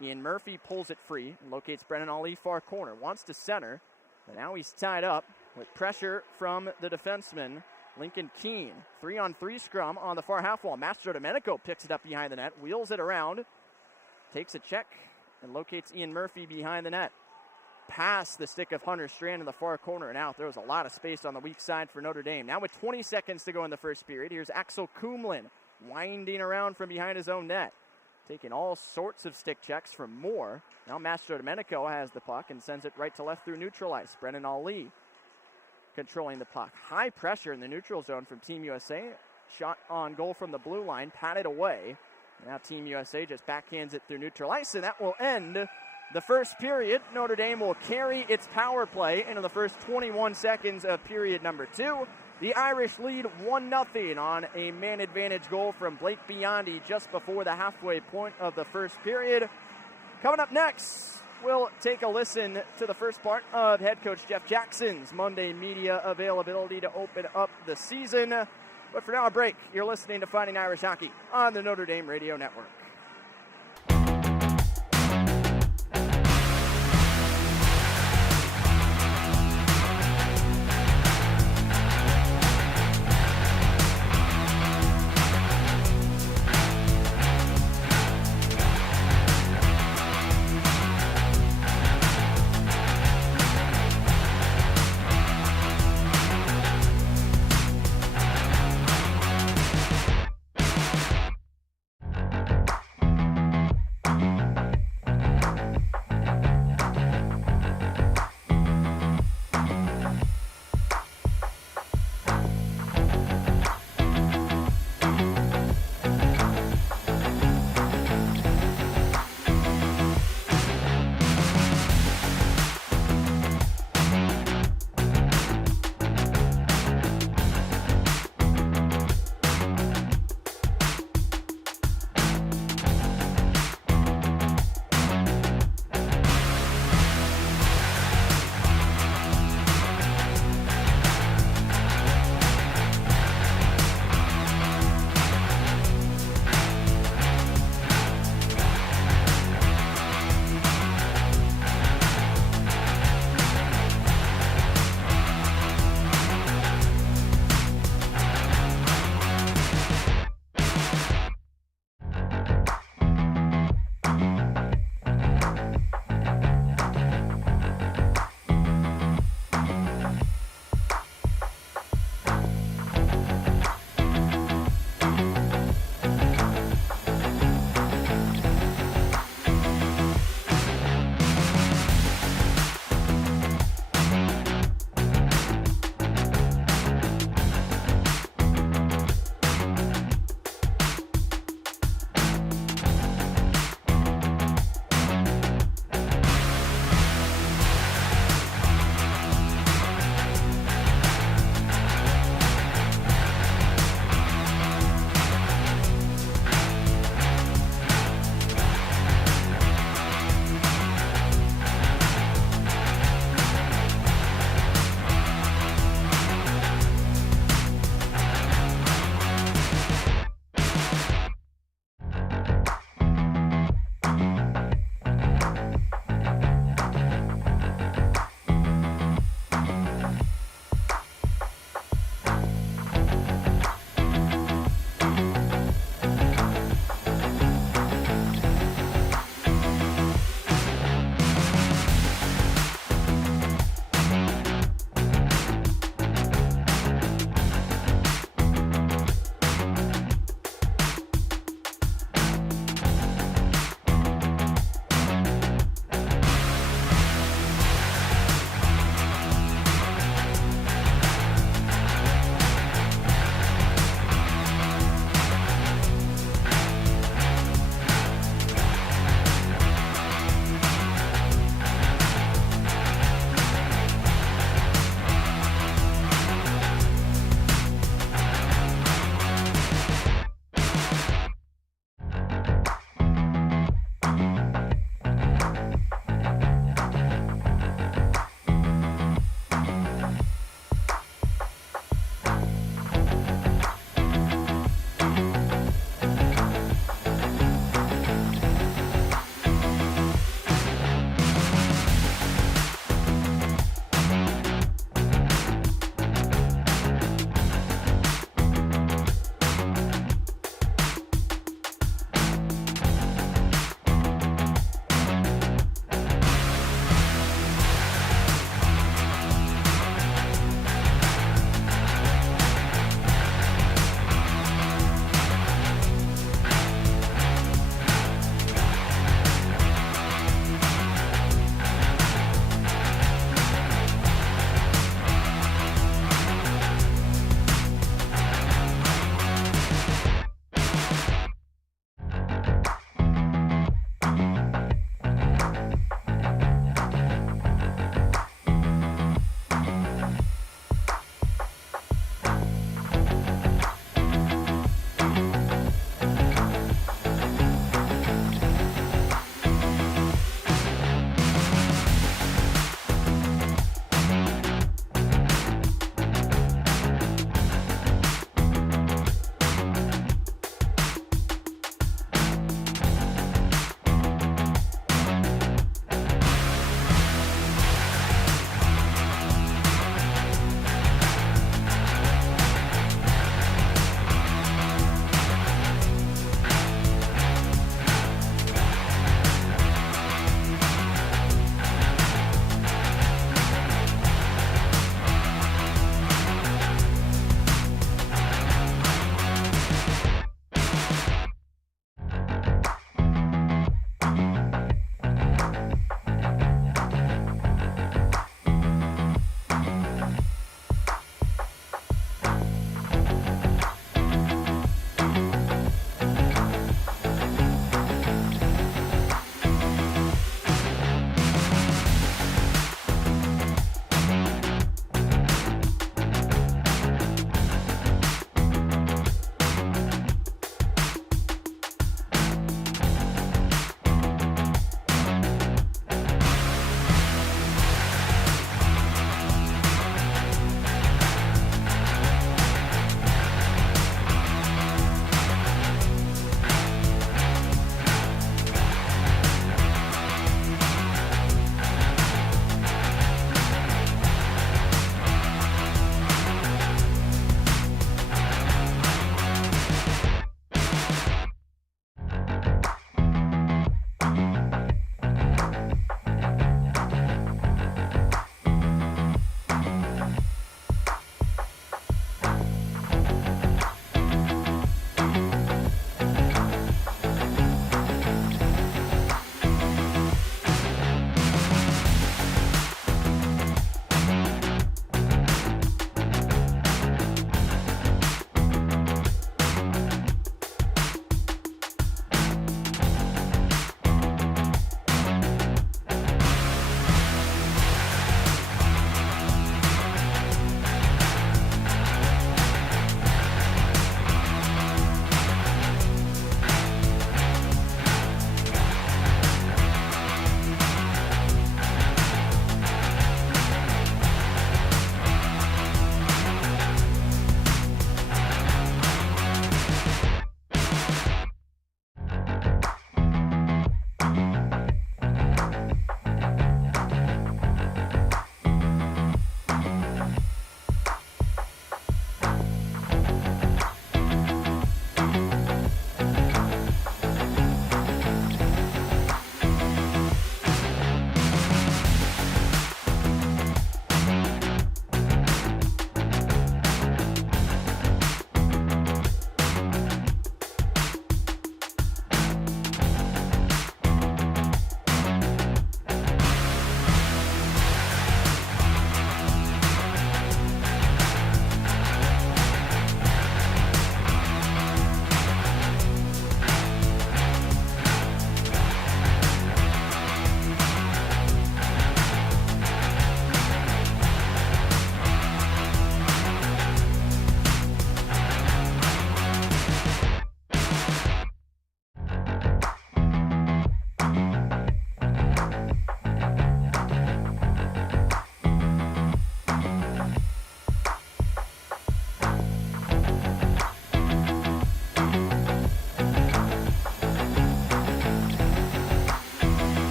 Ian Murphy pulls it free and locates Brennan Ali far corner. Wants to center, but now he's tied up with pressure from the defenseman, Lincoln Keene. 3-on-3 scrum on the far half wall. Mastro Domenico picks it up behind the net, wheels it around, takes a check, and locates Ian Murphy behind the net. Past the stick of Hunter Strand in the far corner and out. There was a lot of space on the weak side for Notre Dame. Now with 20 seconds to go in the first period, here's Axel Kumlin winding around from behind his own net, taking all sorts of stick checks from Moore. Now Mastro Domenico has the puck and sends it right to left through neutral ice. Brennan Ali controlling the puck. High pressure in the neutral zone from Team USA. Shot on goal from the blue line, patted away. Now Team USA just backhands it through neutral ice, and that will end the first period. Notre Dame will carry its power play into the first 21 seconds of period number 2. The Irish lead 1-0 on a man advantage goal from Blake Biondi just before the halfway point of the first period. Coming up next, we'll take a listen to the first part of head coach Jeff Jackson's Monday media availability to open up the season. But for now, a break. You're listening to Fighting Irish Hockey on the Notre Dame Radio Network.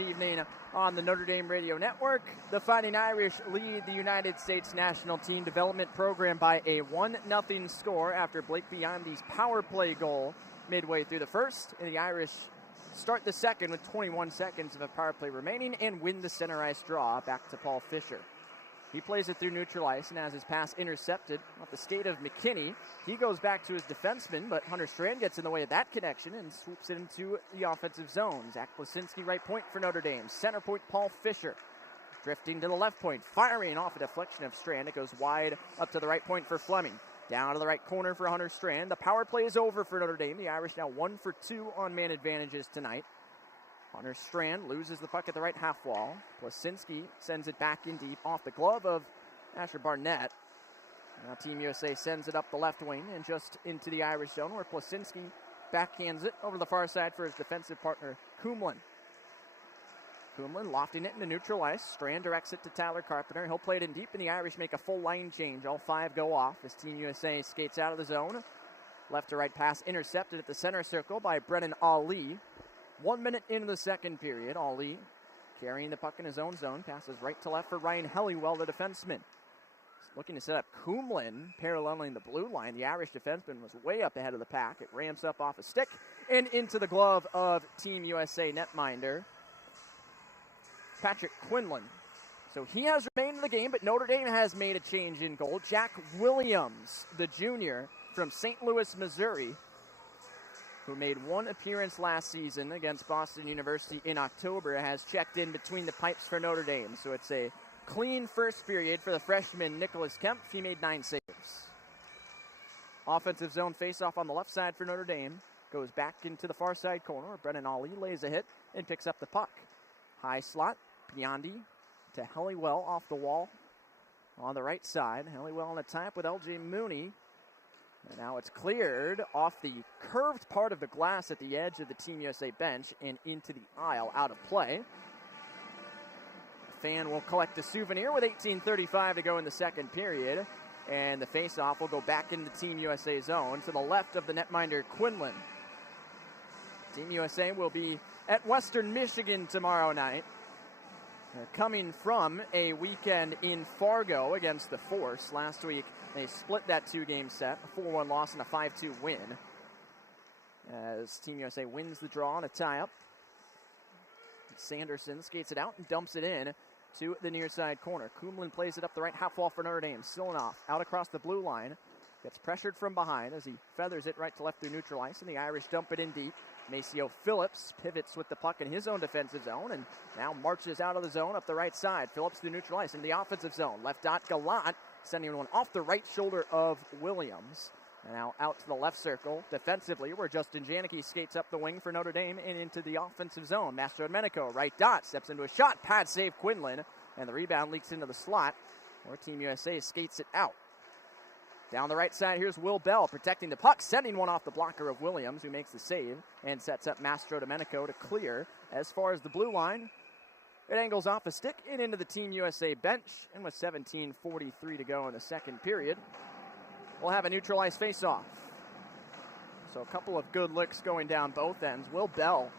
Evening on the Notre Dame Radio Network. The Fighting Irish lead the United States national team development program by a 1-0 score after Blake Biondi's power play goal midway through the first. And the Irish start the second with 21 seconds of a power play remaining and win the center ice draw back to Paul Fisher. He plays it through neutral ice and has his pass intercepted off the skate of McKinney. He goes back to his defenseman, but Hunter Strand gets in the way of that connection and swoops it into the offensive zone. Zach Plasinski, right point for Notre Dame. Center point, Paul Fisher. Drifting to the left point, firing off a deflection of Strand. It goes wide up to the right point for Fleming. Down to the right corner for Hunter Strand. The power play is over for Notre Dame. The Irish now 1 for 2 on man advantages tonight. Hunter Strand loses the puck at the right half wall. Plasinski sends it back in deep off the glove of Asher Barnett. Now Team USA sends it up the left wing and just into the Irish zone where Plasinski backhands it over the far side for his defensive partner, Kumlin. Kumlin lofting it into neutral ice. Strand directs it to Tyler Carpenter. He'll play it in deep, and the Irish make a full line change. All 5 go off as Team USA skates out of the zone. Left to right pass intercepted at the center circle by Brennan Ali. 1 minute into the second period, Ali carrying the puck in his own zone, passes right to left for Ryan Helliwell, the defenseman. He's looking to set up Kumlin, paralleling the blue line. The Irish defenseman was way up ahead of the pack. It ramps up off a stick and into the glove of Team USA netminder Patrick Quinlan. So he has remained in the game, but Notre Dame has made a change in goal. Jack Williams, the junior from St. Louis, Missouri, who made 1 appearance last season against Boston University in October, has checked in between the pipes for Notre Dame. So it's a clean first period for the freshman Nicholas Kemp. He made 9 saves. Offensive zone faceoff on the left side for Notre Dame. Goes back into the far side corner where Brennan Ali lays a hit and picks up the puck. High slot, Biondi to Helliwell off the wall on the right side. Helliwell on a tie-up with L.J. Mooney. And now it's cleared off the curved part of the glass at the edge of the Team USA bench and into the aisle, out of play. The fan will collect a souvenir with 18:35 to go in the second period. And the faceoff will go back into Team USA zone to the left of the netminder Quinlan. Team USA will be at Western Michigan tomorrow night. They're coming from a weekend in Fargo against the Force. Last week, they split that 2-game set, a 4-1 loss and a 5-2 win. As Team USA wins the draw on a tie-up. Sanderson skates it out and dumps it in to the near side corner. Kumlin plays it up the right half wall for Notre Dame. Silanoff out across the blue line. Gets pressured from behind as he feathers it right to left through neutral ice, and the Irish dump it in deep. Maceo Phillips pivots with the puck in his own defensive zone and now marches out of the zone up the right side. Phillips through neutral ice into the offensive zone. Left dot Gallant sending one off the right shoulder of Williams. And now out to the left circle defensively where Justin Janicki skates up the wing for Notre Dame and into the offensive zone. Mastro Domenico, right dot, steps into a shot. Pad save Quinlan, and the rebound leaks into the slot where Team USA skates it out. Down the right side, here's Will Bell protecting the puck, sending one off the blocker of Williams, who makes the save and sets up Mastro Domenico to clear. As far as the blue line, it angles off a stick and into the Team USA bench, and with 17:43 to go in the second period, we'll have a neutral ice face-off. So a couple of good licks going down both ends. Will Bell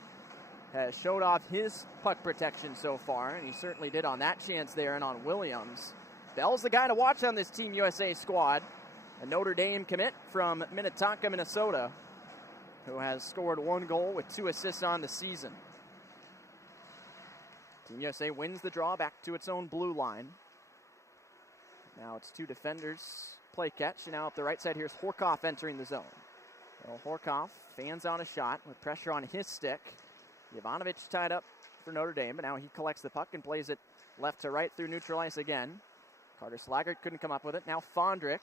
has showed off his puck protection so far, and he certainly did on that chance there and on Williams. Bell's the guy to watch on this Team USA squad. A Notre Dame commit from Minnetonka, Minnesota, who has scored 1 goal with 2 assists on the season. Team USA wins the draw back to its own blue line. Now it's 2 defenders play catch, and now up the right side, here's Horkoff entering the zone. Well, Horkoff fans on a shot with pressure on his stick. Jovanovic tied up for Notre Dame, but now he collects the puck and plays it left to right through neutral ice again. Carter Slaggert couldn't come up with it. Now Fondrick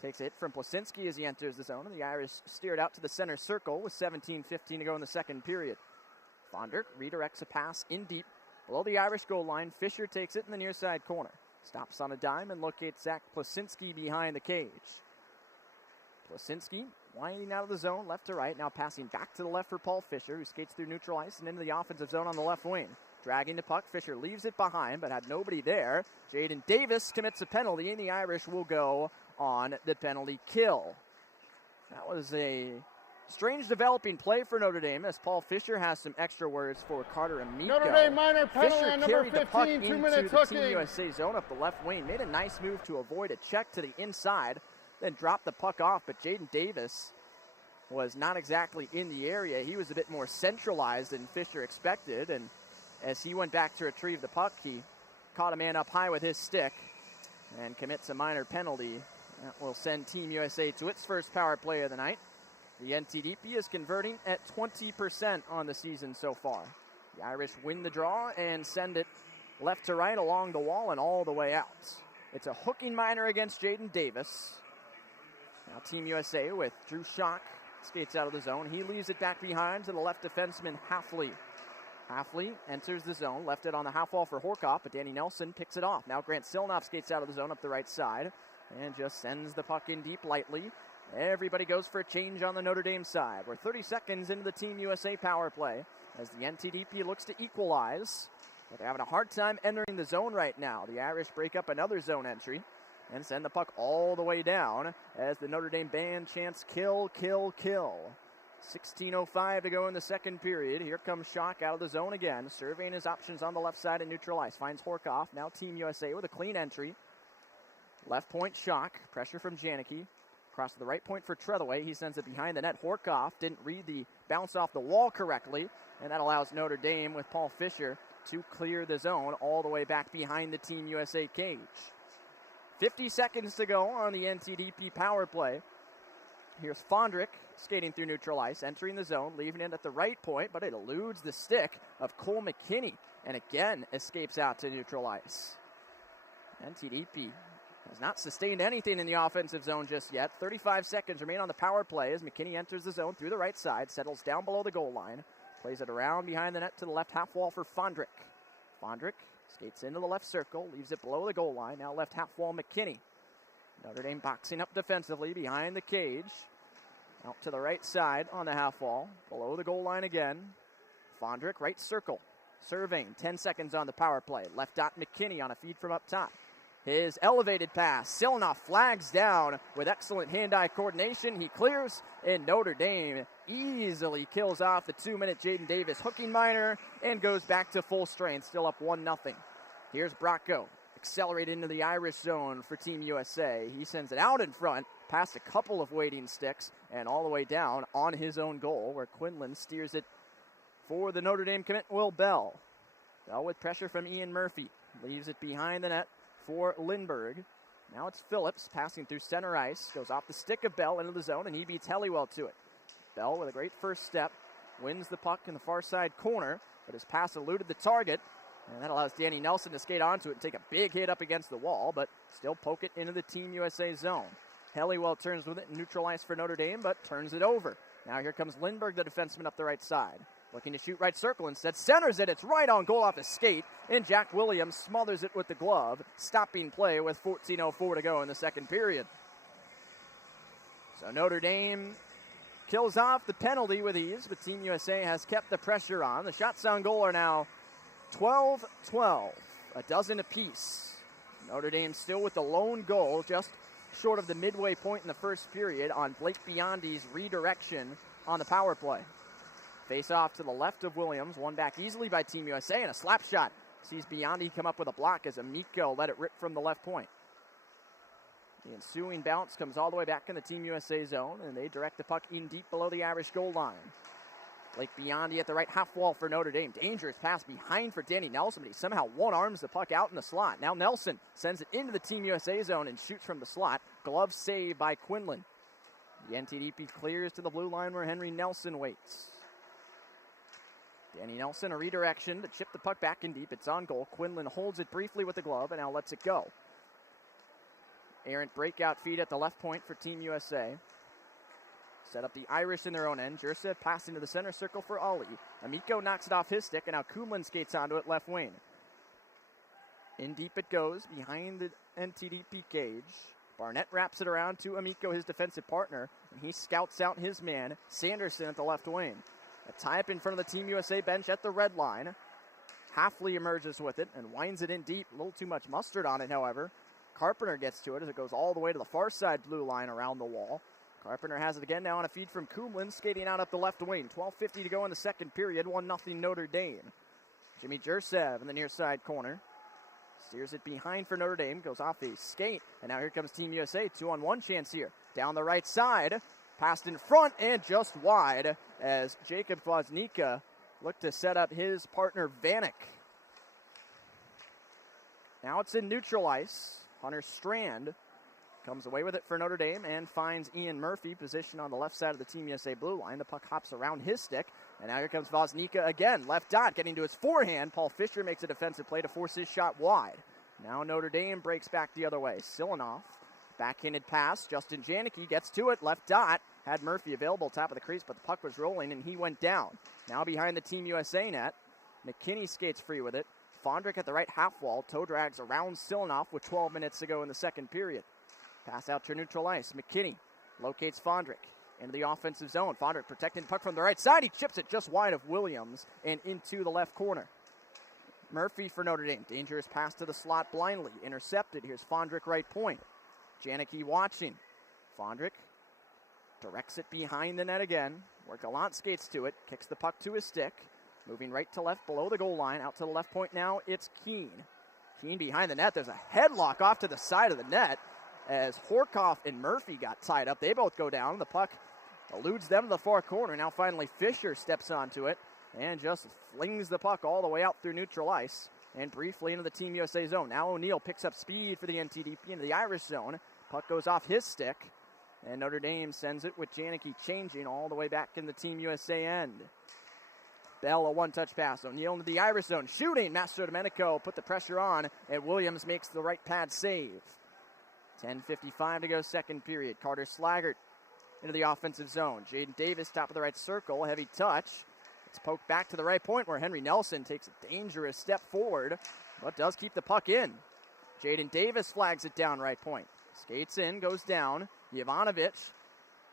takes it from Plasinski as he enters the zone, and the Irish steer it out to the center circle with 17:15 to go in the second period. Fondrick redirects a pass in deep below the Irish goal line. Fisher takes it in the near side corner. Stops on a dime and locates Zach Plasinski behind the cage. Plasinski winding out of the zone, left to right, now passing back to the left for Paul Fisher, who skates through neutral ice and into the offensive zone on the left wing. Dragging the puck, Fisher leaves it behind, but had nobody there. Jaden Davis commits a penalty, and the Irish will go on the penalty kill. That was a strange developing play for Notre Dame as Paul Fisher has some extra words for Carter Amico. Notre Dame minor penalty Fisher on number carried the puck 15, 2 into minutes the Team hooking. USA zone up the left wing, made a nice move to avoid a check to the inside, then dropped the puck off, but Jaden Davis was not exactly in the area. He was a bit more centralized than Fisher expected, and as he went back to retrieve the puck, he caught a man up high with his stick and commits a minor penalty. That will send Team USA to its first power play of the night. The NTDP is converting at 20% on the season so far. The Irish win the draw and send it left to right along the wall and all the way out. It's a hooking minor against Jaden Davis. Now Team USA with Drew Schock skates out of the zone. He leaves it back behind to the left defenseman Hafley. Hafley enters the zone, left it on the half wall for Horkoff, but Danny Nelson picks it off. Now Grant Silnoff skates out of the zone up the right side and just sends the puck in deep lightly. Everybody goes for a change on the Notre Dame side. We're 30 seconds into the Team USA power play as the NTDP looks to equalize, but they're having a hard time entering the zone right now. The Irish break up another zone entry and send the puck all the way down as the Notre Dame band chants kill, kill, kill. 16:05 to go in the second period. Here comes Schock out of the zone again, surveying his options on the left side and neutral ice. Finds Horkoff. Now Team USA with a clean entry. Left point Schock. Pressure from Janicki. Across to the right point for Trethewey. He sends it behind the net. Horkoff didn't read the bounce off the wall correctly, and that allows Notre Dame with Paul Fisher to clear the zone all the way back behind the Team USA cage. 50 seconds to go on the NTDP power play. Here's Fondrick skating through neutral ice, entering the zone, leaving it at the right point, but it eludes the stick of Cole McKinney and again escapes out to neutral ice. NTDP has not sustained anything in the offensive zone just yet. 35 seconds remain on the power play as McKinney enters the zone through the right side, settles down below the goal line, plays it around behind the net to the left half wall for Fondrick. Fondrick skates into the left circle, leaves it below the goal line, now left half wall McKinney. Notre Dame boxing up defensively behind the cage. Out to the right side on the half wall, below the goal line again. Fondrick, right circle, surveying, 10 seconds on the power play. Left dot McKinney on a feed from up top. His elevated pass, Silnoff flags down with excellent hand-eye coordination. He clears, and Notre Dame easily kills off the 2-minute Jaden Davis hooking minor and goes back to full strength, still up 1-0. Here's Bracco, accelerate into the Irish zone for Team USA. He sends it out in front, past a couple of waiting sticks, and all the way down on his own goal, where Quinlan steers it for the Notre Dame commit, Will Bell. Bell with pressure from Ian Murphy, leaves it behind the net for Lindbergh. Now it's Phillips passing through center ice, goes off the stick of Bell into the zone, and he beats Helliwell to it. Bell with a great first step, wins the puck in the far side corner, but his pass eluded the target, and that allows Danny Nelson to skate onto it and take a big hit up against the wall, but still poke it into the Team USA zone. Helliwell turns with it and neutral ice for Notre Dame, but turns it over. Now here comes Lindbergh, the defenseman, up the right side. Looking to shoot right circle instead, centers it, it's right on goal off his skate, and Jack Williams smothers it with the glove, stopping play with 14:04 to go in the second period. So Notre Dame kills off the penalty with ease, but Team USA has kept the pressure on. The shots on goal are now 12-12, a dozen apiece. Notre Dame still with the lone goal, just short of the midway point in the first period on Blake Biondi's redirection on the power play. Face off to the left of Williams, won back easily by Team USA, and a slap shot sees Biondi come up with a block as Amico let it rip from the left point. The ensuing bounce comes all the way back in the Team USA zone, and they direct the puck in deep below the Irish goal line. Blake Biondi at the right half wall for Notre Dame. Dangerous pass behind for Danny Nelson, but he somehow one-arms the puck out in the slot. Now Nelson sends it into the Team USA zone and shoots from the slot. Glove save by Quinlan. The NTDP clears to the blue line where Henry Nelson waits. Danny Nelson, a redirection to chip the puck back in deep. It's on goal. Quinlan holds it briefly with the glove and now lets it go. Errant breakout feed at the left point for Team USA. Set up the Irish in their own end. Jursev passing to the center circle for Ali. Amico knocks it off his stick, and now Kumlin skates onto it left wing. In deep it goes behind the NTDP cage. Barnett wraps it around to Amico, his defensive partner, and he scouts out his man, Sanderson, at the left wing. A tie-up in front of the Team USA bench at the red line. Hafley emerges with it and winds it in deep. A little too much mustard on it, however. Carpenter gets to it as it goes all the way to the far side blue line around the wall. Carpenter has it again now on a feed from Kumlin, skating out up the left wing. 12:50 to go in the second period, 1-0 Notre Dame. Jimmy Jursev in the near side corner. Steers it behind for Notre Dame, goes off the skate, and now here comes Team USA. 2-on-1 chance here. Down the right side, passed in front and just wide as Jacob Woznicka looked to set up his partner Vanek. Now it's in neutral ice. Hunter Strand comes away with it for Notre Dame and finds Ian Murphy positioned on the left side of the Team USA blue line. The puck hops around his stick, and now here comes Woznicka again. Left dot, getting to his forehand. Paul Fisher makes a defensive play to force his shot wide. Now Notre Dame breaks back the other way. Silanoff, backhanded pass. Justin Janicki gets to it. Left dot, had Murphy available top of the crease, but the puck was rolling, and he went down. Now behind the Team USA net, McKinney skates free with it. Fondrick at the right half wall. Toe drags around Silanoff with 12 minutes to go in the second period. Pass out to neutral ice. McKinney locates Fondrick into the offensive zone. Fondrick protecting the puck from the right side. He chips it just wide of Williams and into the left corner. Murphy for Notre Dame. Dangerous pass to the slot blindly. Intercepted. Here's Fondrick right point. Janicki watching. Fondrick directs it behind the net again. Where Gallant skates to it. Kicks the puck to his stick. Moving right to left below the goal line. Out to the left point now. It's Keene. Keene behind the net. There's a headlock off to the side of the net as Horkoff and Murphy got tied up. They both go down. The puck eludes them to the far corner. Now finally Fisher steps onto it and just flings the puck all the way out through neutral ice and briefly into the Team USA zone. Now O'Neill picks up speed for the NTDP into the Irish zone. Puck goes off his stick, and Notre Dame sends it with Janicki changing all the way back in the Team USA end. Bell, a one-touch pass. O'Neill into the Irish zone. Shooting. Mastro Domenico put the pressure on, and Williams makes the right pad save. 10:55 to go second period. Carter Slaggert into the offensive zone. Jaden Davis, top of the right circle. Heavy touch. It's poked back to the right point where Henry Nelson takes a dangerous step forward, but does keep the puck in. Jaden Davis flags it down right point. Skates in, goes down. Jovanovic,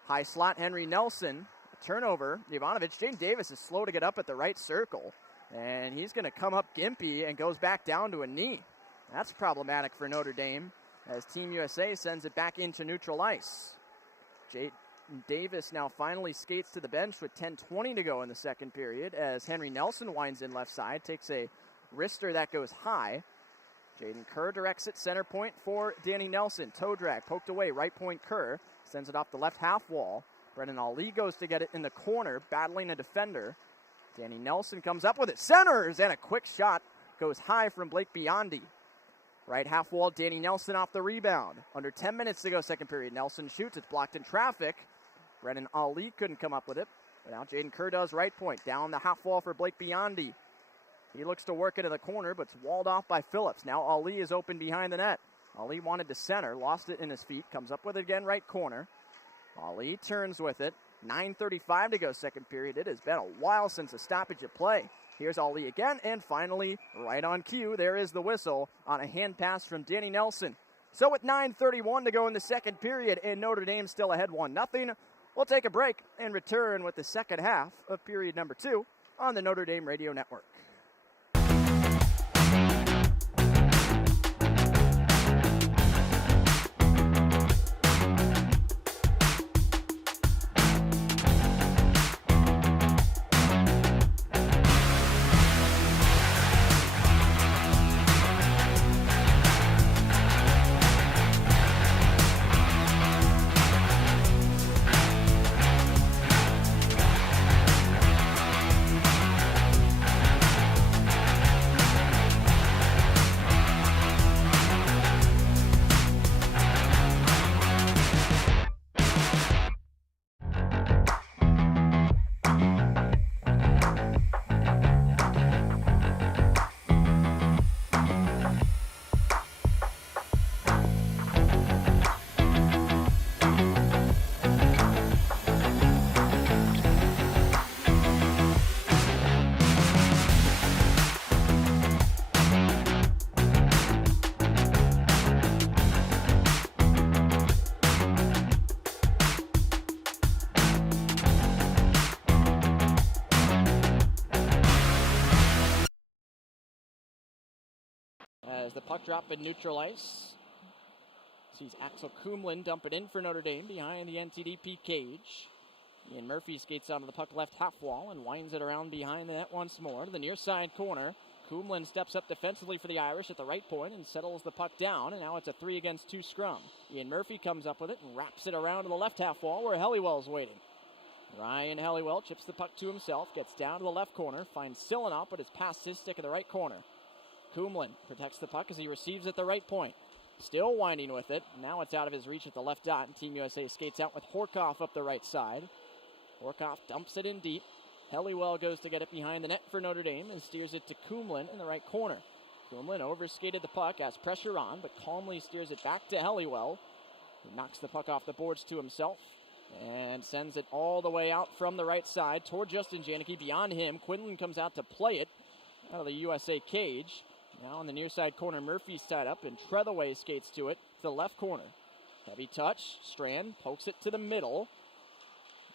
high slot Henry Nelson. A turnover. Jovanovic, Jaden Davis is slow to get up at the right circle, and he's going to come up gimpy and goes back down to a knee. That's problematic for Notre Dame as Team USA sends it back into neutral ice. Jaden Davis now finally skates to the bench with 10:20 to go in the second period as Henry Nelson winds in left side, takes a wrister that goes high. Jaden Kerr directs it center point for Danny Nelson. Toe drag, poked away, right point Kerr, sends it off the left half wall. Brennan Ali goes to get it in the corner, battling a defender. Danny Nelson comes up with it, centers, and a quick shot goes high from Blake Biondi. Right half wall, Danny Nelson off the rebound. Under 10 minutes to go second period. Nelson shoots, it's blocked in traffic. Brennan Ali couldn't come up with it. But now Jaden Kerr does right point. Down the half wall for Blake Biondi. He looks to work into the corner, but it's walled off by Phillips. Now Ali is open behind the net. Ali wanted to center, lost it in his feet, comes up with it again, right corner. Ali turns with it. 9:35 to go second period. It has been a while since a stoppage of play. Here's Ali again, and finally, right on cue, there is the whistle on a hand pass from Danny Nelson. So with 9:31 to go in the second period, and Notre Dame still ahead 1-0, we'll take a break and return with the second half of period number 2 on the Notre Dame Radio Network. As the puck drop in neutral ice. Sees Axel Kumlin dump it in for Notre Dame behind the NTDP cage. Ian Murphy skates onto the puck left half wall and winds it around behind the net once more to the near side corner. Kumlin steps up defensively for the Irish at the right point and settles the puck down, and now it's a 3-against-2 scrum. Ian Murphy comes up with it and wraps it around to the left half wall where Helliwell's waiting. Ryan Helliwell chips the puck to himself, gets down to the left corner, finds Silanov, but it's past his stick in the right corner. Kumlin protects the puck as he receives at the right point. Still winding with it. Now it's out of his reach at the left dot, and Team USA skates out with Horkoff up the right side. Horkoff dumps it in deep. Helliwell goes to get it behind the net for Notre Dame and steers it to Kumlin in the right corner. Kumlin overskated the puck, has pressure on, but calmly steers it back to Helliwell, who knocks the puck off the boards to himself and sends it all the way out from the right side toward Justin Janicki. Beyond him, Quinlan comes out to play it out of the USA cage. Now on the near side corner, Murphy's tied up, and Trethewey skates to it to the left corner. Heavy touch. Strand pokes it to the middle.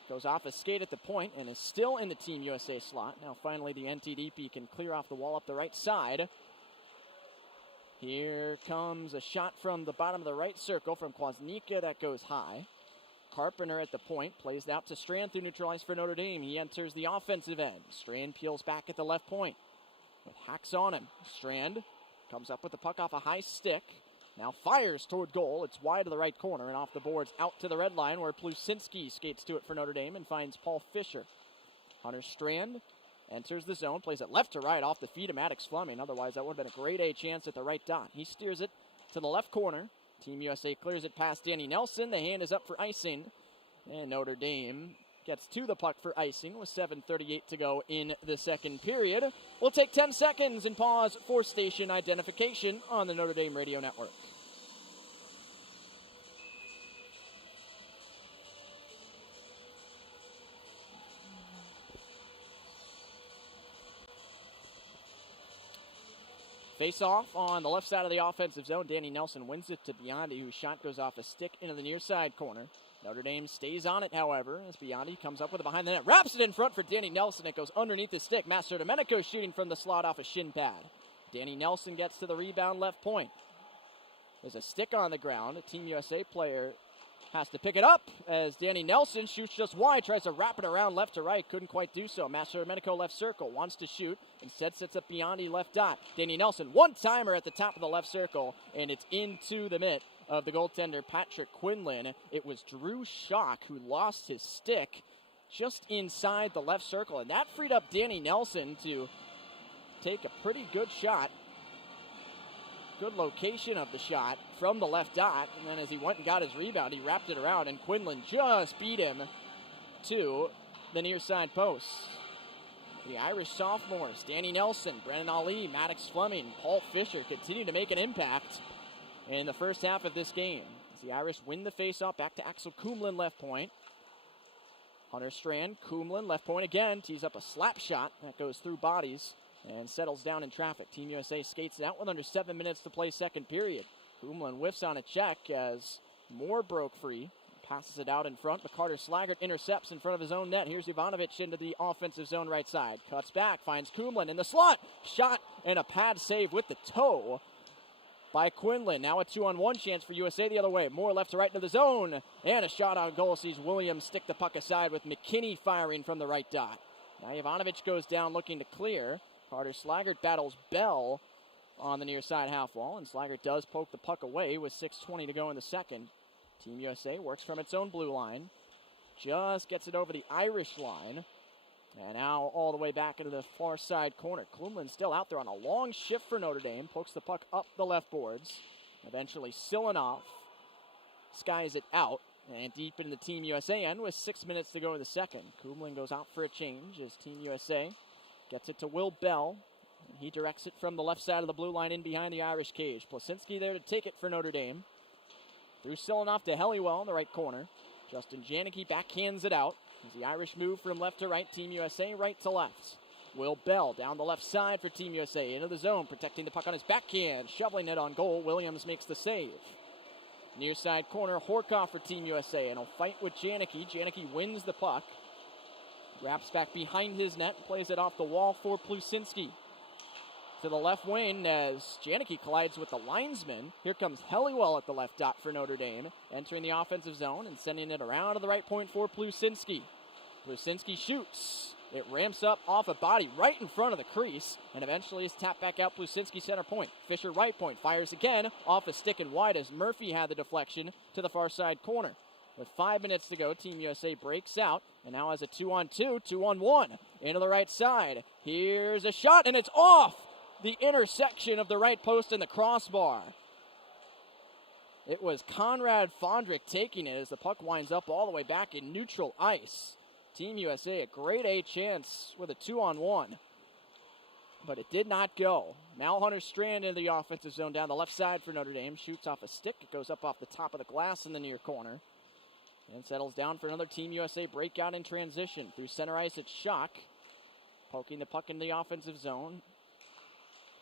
Goes off a skate at the point and is still in the Team USA slot. Now finally the NTDP can clear off the wall up the right side. Here comes a shot from the bottom of the right circle from Kwasnika that goes high. Carpenter at the point plays it out to Strand through neutralized for Notre Dame. He enters the offensive end. Strand peels back at the left point with Hacks on him. Strand comes up with the puck off a high stick. Now fires toward goal. It's wide to the right corner and off the boards out to the red line where Plusinski skates to it for Notre Dame and finds Paul Fisher. Hunter Strand enters the zone, plays it left to right off the feet of Maddox Fleming. Otherwise, that would have been a grade A chance at the right dot. He steers it to the left corner. Team USA clears it past Danny Nelson. The hand is up for icing. And Notre Dame gets to the puck for icing with 7:38 to go in the second period. We'll take 10 seconds and pause for station identification on the Notre Dame Radio Network. Face off on the left side of the offensive zone. Danny Nelson wins it to Biondi, whose shot goes off a stick into the near side corner. Notre Dame stays on it, however, as Biondi comes up with it behind the net. Wraps it in front for Danny Nelson. It goes underneath the stick. Master Domenico shooting from the slot off a shin pad. Danny Nelson gets to the rebound left point. There's a stick on the ground. A Team USA player has to pick it up as Danny Nelson shoots just wide, tries to wrap it around left to right, couldn't quite do so. Master Domenico left circle, wants to shoot, instead sets up Biondi left dot. Danny Nelson, one-timer at the top of the left circle, and it's into the mitt of the goaltender Patrick Quinlan. It was Drew Schock who lost his stick just inside the left circle, and that freed up Danny Nelson to take a pretty good shot. Good location of the shot from the left dot, and then as he went and got his rebound, he wrapped it around, and Quinlan just beat him to the near side post. The Irish sophomores, Danny Nelson, Brennan Ali, Maddox Fleming, Paul Fisher continue to make an impact in the first half of this game. As the Irish win the faceoff, back to Axel Kumlin left point. Hunter Strand, Kumlin left point again, tees up a slap shot that goes through bodies and settles down in traffic. Team USA skates it out with under 7 minutes to play second period. Kumlin whiffs on a check as Moore broke free. Passes it out in front, but Carter Slaggert intercepts in front of his own net. Here's Ivanovic into the offensive zone right side. Cuts back, finds Kumlin in the slot. Shot and a pad save with the toe by Quinlan. Now a 2-on-1 chance for USA the other way. Moore left to right into the zone. And a shot on goal sees Williams stick the puck aside with McKinney firing from the right dot. Now Ivanovic goes down looking to clear. Carter Slaggert battles Bell on the near side half wall, and Slaggert does poke the puck away with 6:20 to go in the second. Team USA works from its own blue line, just gets it over the Irish line, and now all the way back into the far side corner. Klumlin still out there on a long shift for Notre Dame, pokes the puck up the left boards. Eventually Silanov skies it out, and deep into the Team USA end with 6 minutes to go in the second. Kumlin goes out for a change as Team USA gets it to Will Bell. He directs it from the left side of the blue line in behind the Irish cage. Plasinski there to take it for Notre Dame. Through Silanov to Helliwell in the right corner. Justin Janicki backhands it out as the Irish move from left to right. Team USA right to left. Will Bell down the left side for Team USA into the zone, protecting the puck on his backhand, shoveling it on goal. Williams makes the save. Near side corner, Horkoff for Team USA, and he'll fight with Janicki. Janicki wins the puck. Wraps back behind his net, plays it off the wall for Plusinski. to the left wing as Janicki collides with the linesman. Here comes Helliwell at the left dot for Notre Dame, entering the offensive zone and sending it around to the right point for Plusinski. Plusinski shoots. It ramps up off a body right in front of the crease and eventually is tapped back out Plusinski center point. Fisher right point fires again off a stick and wide as Murphy had the deflection to the far side corner. With 5 minutes to go, Team USA breaks out and now has a 2-on-2, 2-on-1 into the right side. Here's a shot and it's off the intersection of the right post and the crossbar. It was Conrad Fondrick taking it as the puck winds up all the way back in neutral ice. Team USA a grade A chance with a 2-on-1, but it did not go. Malhunter Strand into the offensive zone down the left side for Notre Dame. Shoots off a stick. It goes up off the top of the glass in the near corner and settles down for another Team USA breakout in transition. Through center ice, it's Schock poking the puck in the offensive zone.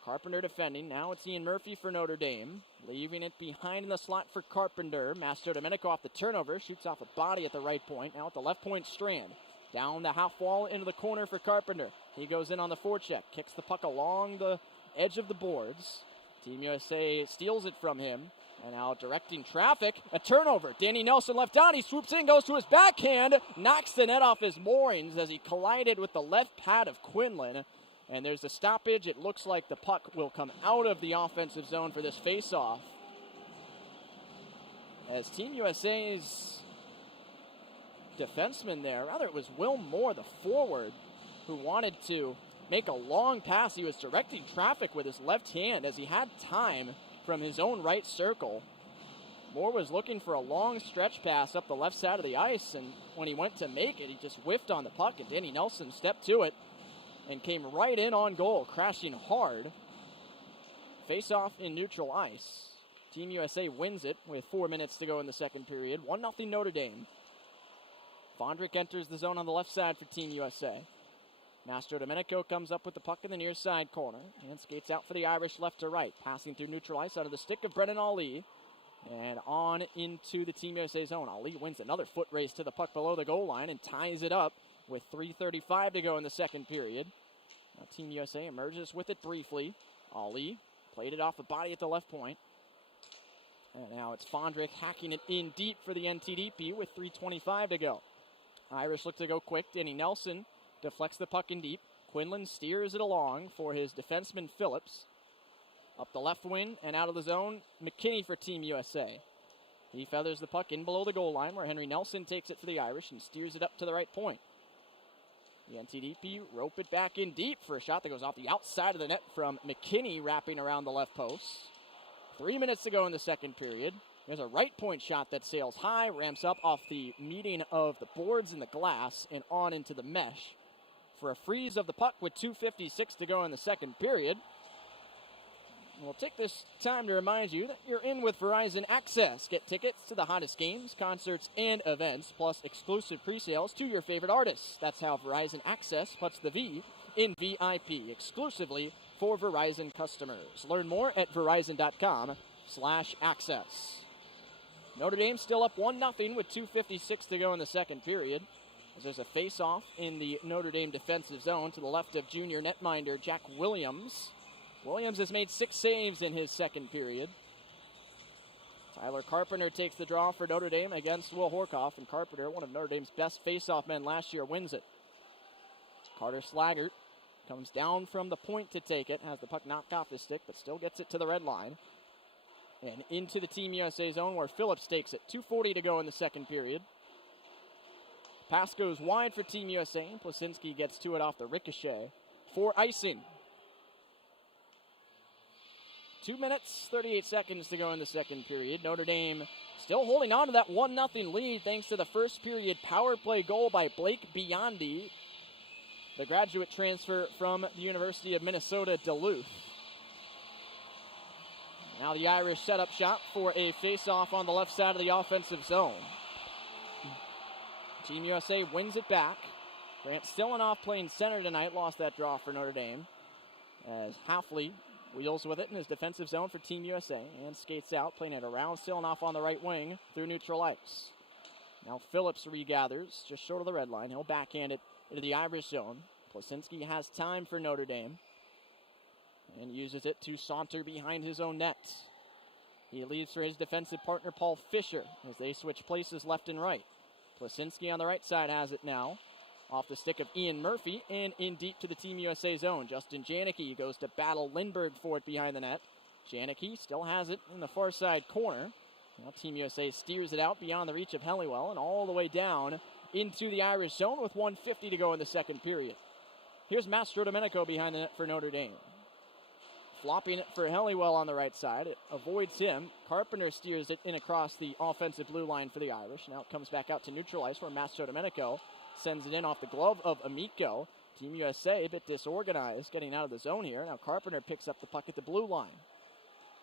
Carpenter defending. Now it's Ian Murphy for Notre Dame. Leaving it behind in the slot for Carpenter. Mastro Domenico off the turnover. Shoots off a body at the right point. Now at the left point, Strand. Down the half wall into the corner for Carpenter. He goes in on the forecheck. Kicks the puck along the edge of the boards. Team USA steals it from him. And now directing traffic. A turnover. Danny Nelson left down. He swoops in, goes to his backhand. Knocks the net off his moorings as he collided with the left pad of Quinlan. And there's a stoppage. It looks like the puck will come out of the offensive zone for this face-off. As Team USA's defenseman there, rather it was Will Moore, the forward, who wanted to make a long pass. He was directing traffic with his left hand as he had time from his own right circle. Moore was looking for a long stretch pass up the left side of the ice, and when he went to make it, he just whiffed on the puck, and Danny Nelson stepped to it and came right in on goal, crashing hard. Face-off in neutral ice. Team USA wins it with 4 minutes to go in the second period. 1-0 Notre Dame. Fondrick enters the zone on the left side for Team USA. Mastro Domenico comes up with the puck in the near side corner and skates out for the Irish left to right. Passing through neutral ice out of the stick of Brennan Ali. And on into the Team USA zone. Ali wins another foot race to the puck below the goal line and ties it up with 3:35 to go in the second period. Now Team USA emerges with it briefly. Ali played it off the body at the left point. And now it's Fondrick hacking it in deep for the NTDP with 3:25 to go. Irish look to go quick. Danny Nelson deflects the puck in deep. Quinlan steers it along for his defenseman Phillips. Up the left wing and out of the zone, McKinney for Team USA. He feathers the puck in below the goal line where Henry Nelson takes it for the Irish and steers it up to the right point. The NTDP rope it back in deep for a shot that goes off the outside of the net from McKinney wrapping around the left post. 3 minutes to go in the second period. There's a right point shot that sails high, ramps up off the meeting of the boards and the glass and on into the mesh for a freeze of the puck with 2:56 to go in the second period. We'll take this time to remind you that you're in with Verizon Access. Get tickets to the hottest games, concerts, and events, plus exclusive pre-sales to your favorite artists. That's how Verizon Access puts the V in VIP, exclusively for Verizon customers. Learn more at verizon.com/access. Notre Dame still up 1-0 with 2:56 to go in the second period. As there's a face-off in the Notre Dame defensive zone to the left of junior netminder Jack Williams. Williams has made 6 saves in his second period. Tyler Carpenter takes the draw for Notre Dame against Will Horkoff, and Carpenter, one of Notre Dame's best face-off men last year, wins it. Carter Slaggert comes down from the point to take it, has the puck knocked off his stick, but still gets it to the red line. And into the Team USA zone where Phillips takes it. 2:40 to go in the second period. Pass goes wide for Team USA, and Plusinski gets to it off the ricochet for icing. 2 minutes, 38 seconds to go in the second period. Notre Dame still holding on to that 1-0 lead thanks to the first period power play goal by Blake Biondi, the graduate transfer from the University of Minnesota Duluth. Now the Irish set up shop for a face-off on the left side of the offensive zone. Team USA wins it back. Grant Stillinoff playing center tonight, lost that draw for Notre Dame. As Halfley wheels with it in his defensive zone for Team USA and skates out, playing it around Stillinoff on the right wing through neutral ice. Now Phillips regathers just short of the red line. He'll backhand it into the Irish zone. Plusinski has time for Notre Dame. and uses it to saunter behind his own net. He leaves for his defensive partner, Paul Fisher, as they switch places left and right. Plasinski on the right side has it now. Off the stick of Ian Murphy and in deep to the Team USA zone. Justin Janicki goes to battle Lindbergh for it behind the net. Janicki still has it in the far side corner. Now Team USA steers it out beyond the reach of Helliwell and all the way down into the Irish zone with 1:50 to go in the second period. Here's Mastro Domenico behind the net for Notre Dame. Flopping it for Helliwell on the right side. It avoids him. Carpenter steers it in across the offensive blue line for the Irish. Now it comes back out to neutral ice where Mastro Domenico sends it in off the glove of Amico. Team USA a bit disorganized getting out of the zone here. Now Carpenter picks up the puck at the blue line.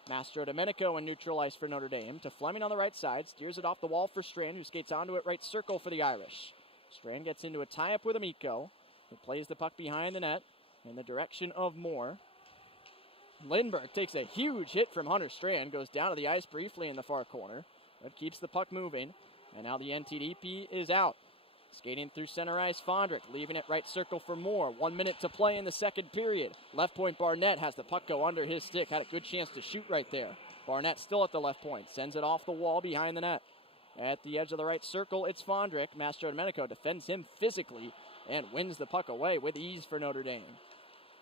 Mastro Domenico in neutral ice for Notre Dame to Fleming on the right side. Steers it off the wall for Strand, who skates onto it right circle for the Irish. Strand gets into a tie-up with Amico, who plays the puck behind the net in the direction of Moore. Lindbergh takes a huge hit from Hunter Strand, goes down to the ice briefly in the far corner, but keeps the puck moving. And now the NTDP is out. Skating through center ice, Fondrick, leaving it right circle for Moore. 1 minute to play in the second period. Left point Barnett has the puck go under his stick. Had a good chance to shoot right there. Barnett still at the left point. Sends it off the wall behind the net. At the edge of the right circle, it's Fondrick. Mastro Domenico defends him physically and wins the puck away with ease for Notre Dame.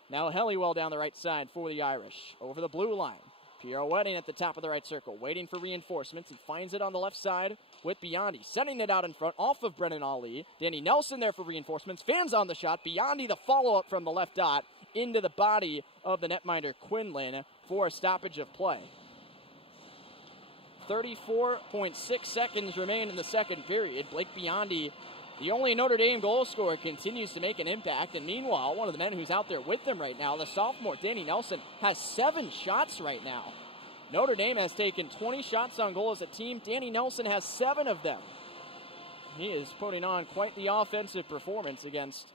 Now Helliwell down the right side for the Irish. Over the blue line. Pirouetting at the top of the right circle, waiting for reinforcements. He finds it on the left side with Biondi, sending it out in front off of Brennan Ali. Danny Nelson there for reinforcements. Fans on the shot. Biondi the follow-up from the left dot into the body of the netminder Quinlan for a stoppage of play. 34.6 seconds remain in the second period. Blake Biondi, the only Notre Dame goal scorer, continues to make an impact. And meanwhile, one of the men who's out there with them right now, the sophomore Danny Nelson, has 7 shots right now. Notre Dame has taken 20 shots on goal as a team. Danny Nelson has 7 of them. He is putting on quite the offensive performance against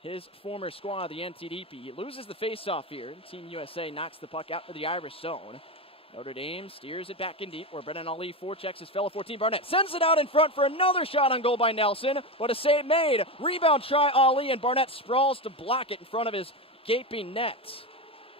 his former squad, the NTDP. He loses the faceoff here. Team USA knocks the puck out to the Irish zone. Notre Dame steers it back in deep where Brennan Ali forechecks his fellow 14 Barnett. Sends it out in front for another shot on goal by Nelson. What a save made. Rebound try Ali, and Barnett sprawls to block it in front of his gaping net.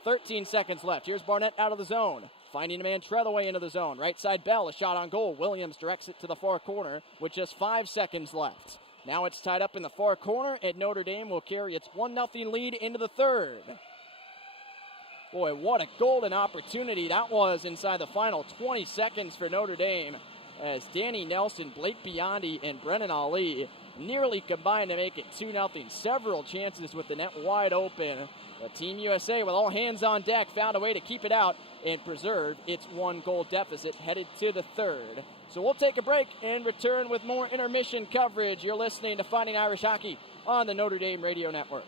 13 seconds left. Here's Barnett out of the zone. Finding a man Trethewey into the zone. Right side Bell, a shot on goal. Williams directs it to the far corner with just 5 seconds left. Now it's tied up in the far corner, and Notre Dame will carry its 1-0 lead into the third. Boy, what a golden opportunity that was inside the final 20 seconds for Notre Dame as Danny Nelson, Blake Biondi, and Brennan Ali nearly combined to make it 2-0. Several chances with the net wide open. But Team USA, with all hands on deck, found a way to keep it out and preserve its 1-goal deficit headed to the third. So we'll take a break and return with more intermission coverage. You're listening to Fighting Irish Hockey on the Notre Dame Radio Network.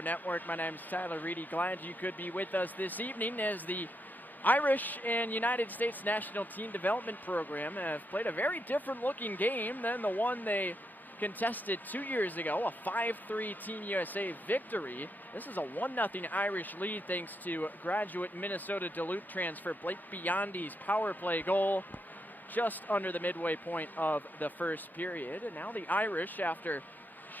Network. My name is Tyler Reedy. Glad you could be with us this evening as the Irish and United States National Team Development Program have played a very different looking game than the one they contested 2 years ago, a 5-3 Team USA victory. This is a 1-0 Irish lead thanks to graduate Minnesota Duluth transfer Blake Biondi's power play goal just under the midway point of the first period. And now the Irish, after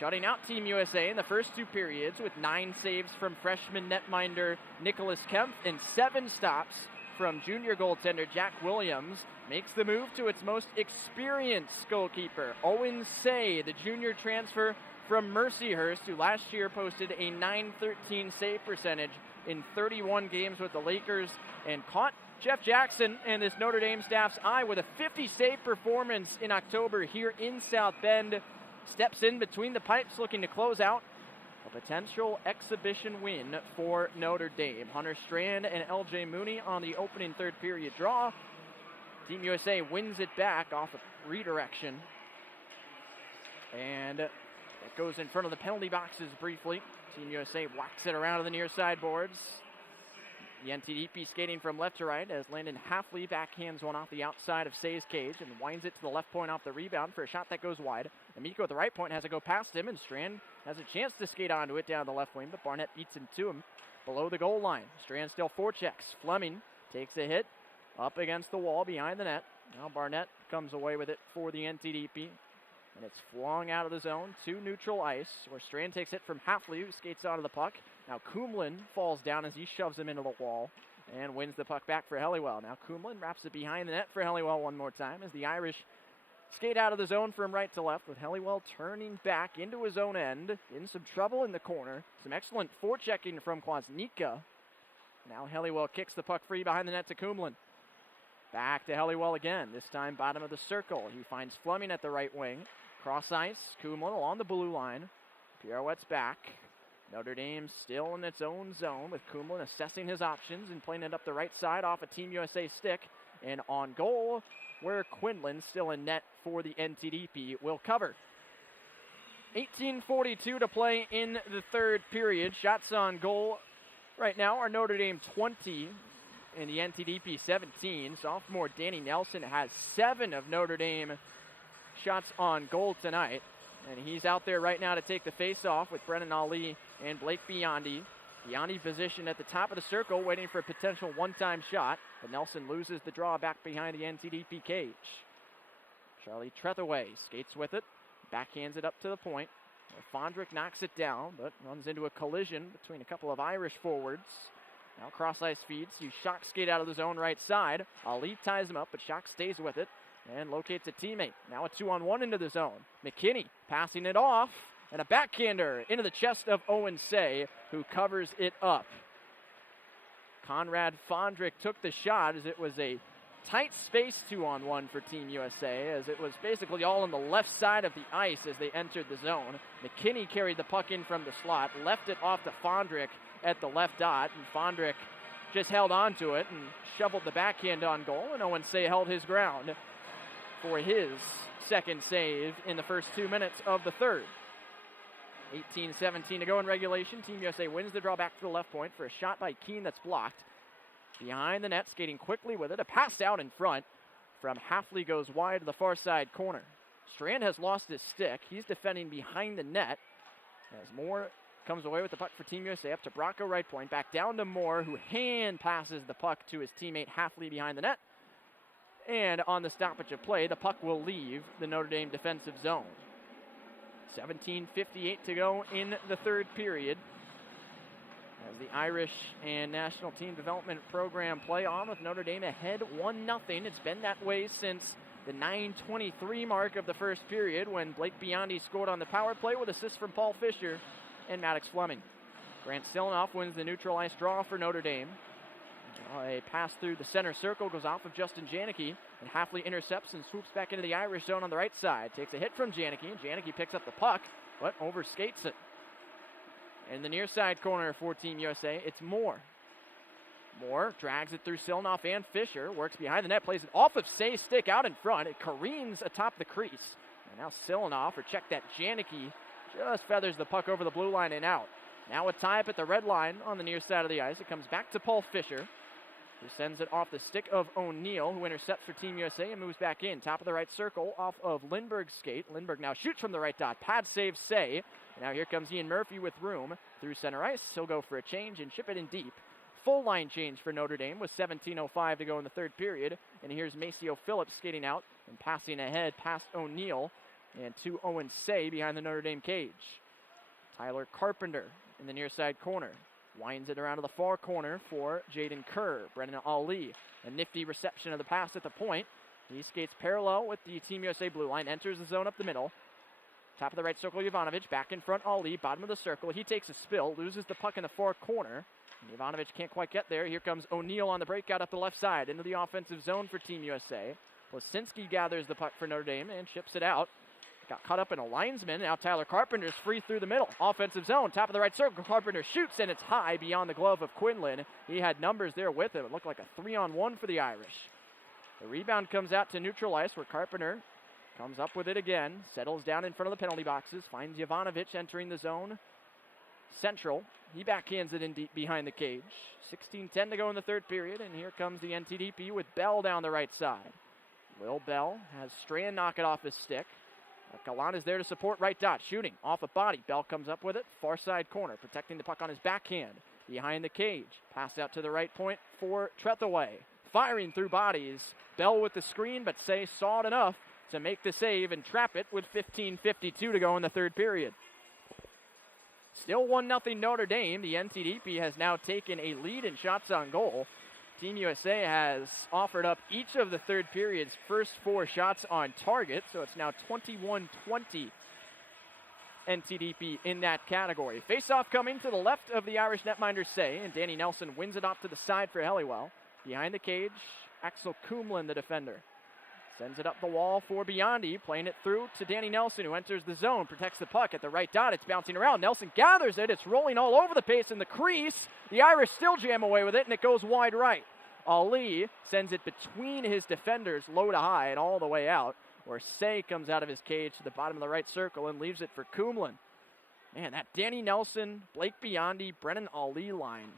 shutting out Team USA in the first 2 periods with 9 saves from freshman netminder Nicholas Kempf and 7 stops from junior goaltender Jack Williams, makes the move to its most experienced goalkeeper, Owen Say, the junior transfer from Mercyhurst, who last year posted a .913 save percentage in 31 games with the Lakers and caught Jeff Jackson and this Notre Dame staff's eye with a 50 save performance in October here in South Bend. Steps in between the pipes looking to close out a potential exhibition win for Notre Dame. Hunter Strand and LJ Mooney on the opening third period draw. Team USA wins it back off a redirection. And it goes in front of the penalty boxes briefly. Team USA whacks it around to the near side boards. The NTDP skating from left to right as Landon Halfley backhands one off the outside of Say's cage and winds it to the left point off the rebound for a shot that goes wide. Amico at the right point has to go past him, and Strand has a chance to skate onto it down the left wing, but Barnett beats him to him below the goal line. Strand still forechecks. Fleming takes a hit up against the wall behind the net. Now Barnett comes away with it for the NTDP, and it's flung out of the zone to neutral ice, where Strand takes it from Halfley, who skates onto the puck. Now Kumlin falls down as he shoves him into the wall and wins the puck back for Helliwell. Now Kumlin wraps it behind the net for Helliwell one more time as the Irish skate out of the zone from right to left, with Helliwell turning back into his own end, in some trouble in the corner. Some excellent forechecking from Kwasnika. Now Helliwell kicks the puck free behind the net to Kumlin. Back to Helliwell again, this time bottom of the circle. He finds Fleming at the right wing. Cross ice, Kumlin along the blue line. Pirouette's back. Notre Dame still in its own zone, with Kumlin assessing his options and playing it up the right side off a Team USA stick. And on goal, where Quinlan, still in net for the NTDP, will cover. 18:42 to play in the third period. Shots on goal right now are Notre Dame 20 and the NTDP 17. Sophomore Danny Nelson has 7 of Notre Dame shots on goal tonight. And he's out there right now to take the face-off with Brennan Ali and Blake Biondi. Biondi positioned at the top of the circle, waiting for a potential one-time shot. But Nelson loses the draw back behind the NTDP cage. Charlie Trethaway skates with it, backhands it up to the point. Fondrick knocks it down, but runs into a collision between a couple of Irish forwards. Now cross-ice feeds. You Shock skate out of the zone right side. Ali ties him up, but Shock stays with it and locates a teammate. Now a 2-on-1 into the zone. McKinney passing it off, and a backhander into the chest of Owen Say, who covers it up. Conrad Fondrick took the shot as it was a tight space 2-on-1 for Team USA, as it was basically all on the left side of the ice as they entered the zone. McKinney carried the puck in from the slot, left it off to Fondrick at the left dot, and Fondrick just held on to it and shoveled the backhand on goal, and Owen Say held his ground for his second save in the first 2 minutes of the third. 18:17 to go in regulation. Team USA wins the draw back to the left point for a shot by Keene that's blocked. Behind the net, skating quickly with it. A pass out in front from Halfley goes wide to the far side corner. Strand has lost his stick. He's defending behind the net as Moore comes away with the puck for Team USA up to Bracco right point. Back down to Moore, who hand passes the puck to his teammate Halfley behind the net. And on the stoppage of play, the puck will leave the Notre Dame defensive zone. 17:58 to go in the third period as the Irish and National Team Development Program play on, with Notre Dame ahead 1-0. It's been that way since the 9:23 mark of the first period, when Blake Biondi scored on the power play with assists from Paul Fisher and Maddox Fleming. Grant Silanoff wins the neutral ice draw for Notre Dame. A pass through the center circle goes off of Justin Janicki, and Halfley intercepts and swoops back into the Irish zone on the right side. Takes a hit from Janicki, and Janicki picks up the puck, but overskates it. In the near side corner for Team USA, it's Moore. Moore drags it through Silanoff and Fisher, works behind the net, plays it off of Say's stick out in front. It careens atop the crease. And now Silanoff, or check that, Janicki just feathers the puck over the blue line and out. Now a tie up at the red line on the near side of the ice. It comes back to Paul Fisher, who sends it off the stick of O'Neill, who intercepts for Team USA and moves back in. Top of the right circle off of Lindbergh's skate. Lindbergh now shoots from the right dot. Pad save Say. And now here comes Ian Murphy with room through center ice. He'll go for a change and chip it in deep. Full line change for Notre Dame with 17:05 to go in the third period. And here's Maceo Phillips skating out and passing ahead past O'Neill and to Owen Say behind the Notre Dame cage. Tyler Carpenter in the near side corner. Winds it around to the far corner for Jaden Kerr. Brennan Ali, a nifty reception of the pass at the point. He skates parallel with the Team USA blue line, enters the zone up the middle. Top of the right circle, Jovanovic. Back in front, Ali. Bottom of the circle. He takes a spill, loses the puck in the far corner. Jovanovic can't quite get there. Here comes O'Neill on the breakout up the left side into the offensive zone for Team USA. Plasinski gathers the puck for Notre Dame and ships it out. Got caught up in a linesman. Now Tyler Carpenter's free through the middle. Offensive zone, top of the right circle. Carpenter shoots, and it's high beyond the glove of Quinlan. He had numbers there with him. It looked like a 3-on-1 for the Irish. The rebound comes out to neutral ice, where Carpenter comes up with it again. Settles down in front of the penalty boxes. Finds Jovanovic entering the zone central. He backhands it in deep behind the cage. 16:10 to go in the third period, and here comes the NTDP with Bell down the right side. Will Bell has Strand knock it off his stick. Galan is there to support right dot. Shooting off a body. Bell comes up with it. Far side corner. Protecting the puck on his backhand. Behind the cage. Pass out to the right point for Trethaway. Firing through bodies. Bell with the screen, but Say saw it enough to make the save and trap it with 15:52 to go in the third period. Still 1-0 Notre Dame. The NTDP has now taken a lead in shots on goal. Team USA has offered up each of the third period's first 4 shots on target, so it's now 21-20 NTDP in that category. Face-off coming to the left of the Irish netminder Say, and Danny Nelson wins it off to the side for Helliwell. Behind the cage, Axel Kumlin, the defender. Sends it up the wall for Biondi, playing it through to Danny Nelson, who enters the zone, protects the puck at the right dot. It's bouncing around. Nelson gathers it. It's rolling all over the pace in the crease. The Irish still jam away with it, and it goes wide right. Ali sends it between his defenders, low to high, and all the way out, where Say comes out of his cage to the bottom of the right circle and leaves it for Kumlin. Man, that Danny Nelson, Blake Biondi, Brennan Ali line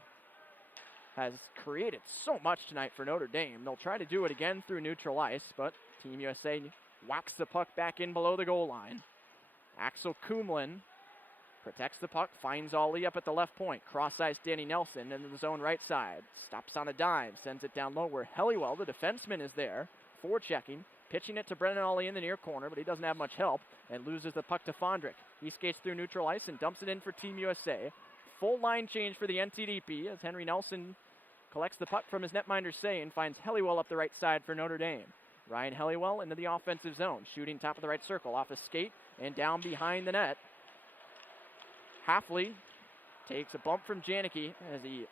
has created so much tonight for Notre Dame. They'll try to do it again through neutral ice, but Team USA whacks the puck back in below the goal line. Axel Kumlin protects the puck, finds Ali up at the left point. Cross-ice Danny Nelson into the zone right side. Stops on a dime, sends it down low where Helliwell, the defenseman, is there. Forechecking, pitching it to Brennan Ali in the near corner, but he doesn't have much help and loses the puck to Fondrick. He skates through neutral ice and dumps it in for Team USA. Full line change for the NTDP as Henry Nelson collects the puck from his netminder Say and finds Helliwell up the right side for Notre Dame. Ryan Helliwell into the offensive zone, shooting top of the right circle off a skate and down behind the net. Halfley takes a bump from Janicki as he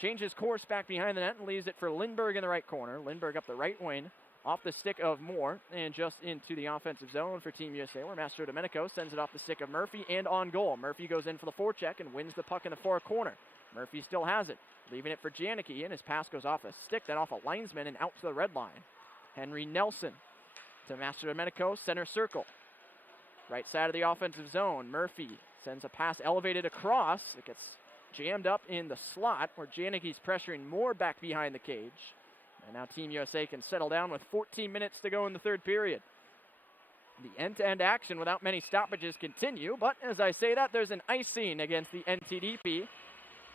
changes course back behind the net and leaves it for Lindbergh in the right corner. Lindbergh up the right wing, off the stick of Moore, and just into the offensive zone for Team USA, where Mastro Domenico sends it off the stick of Murphy and on goal. Murphy goes in for the forecheck and wins the puck in the far corner. Murphy still has it, leaving it for Janicki, and his pass goes off a stick, then off a linesman and out to the red line. Henry Nelson to Mastro Domenico, center circle. Right side of the offensive zone, Murphy sends a pass elevated across. It gets jammed up in the slot where Janicki's pressuring Moore back behind the cage. And now Team USA can settle down with 14 minutes to go in the third period. The end-to-end action without many stoppages continue, but as I say that, there's an icing against the NTDP.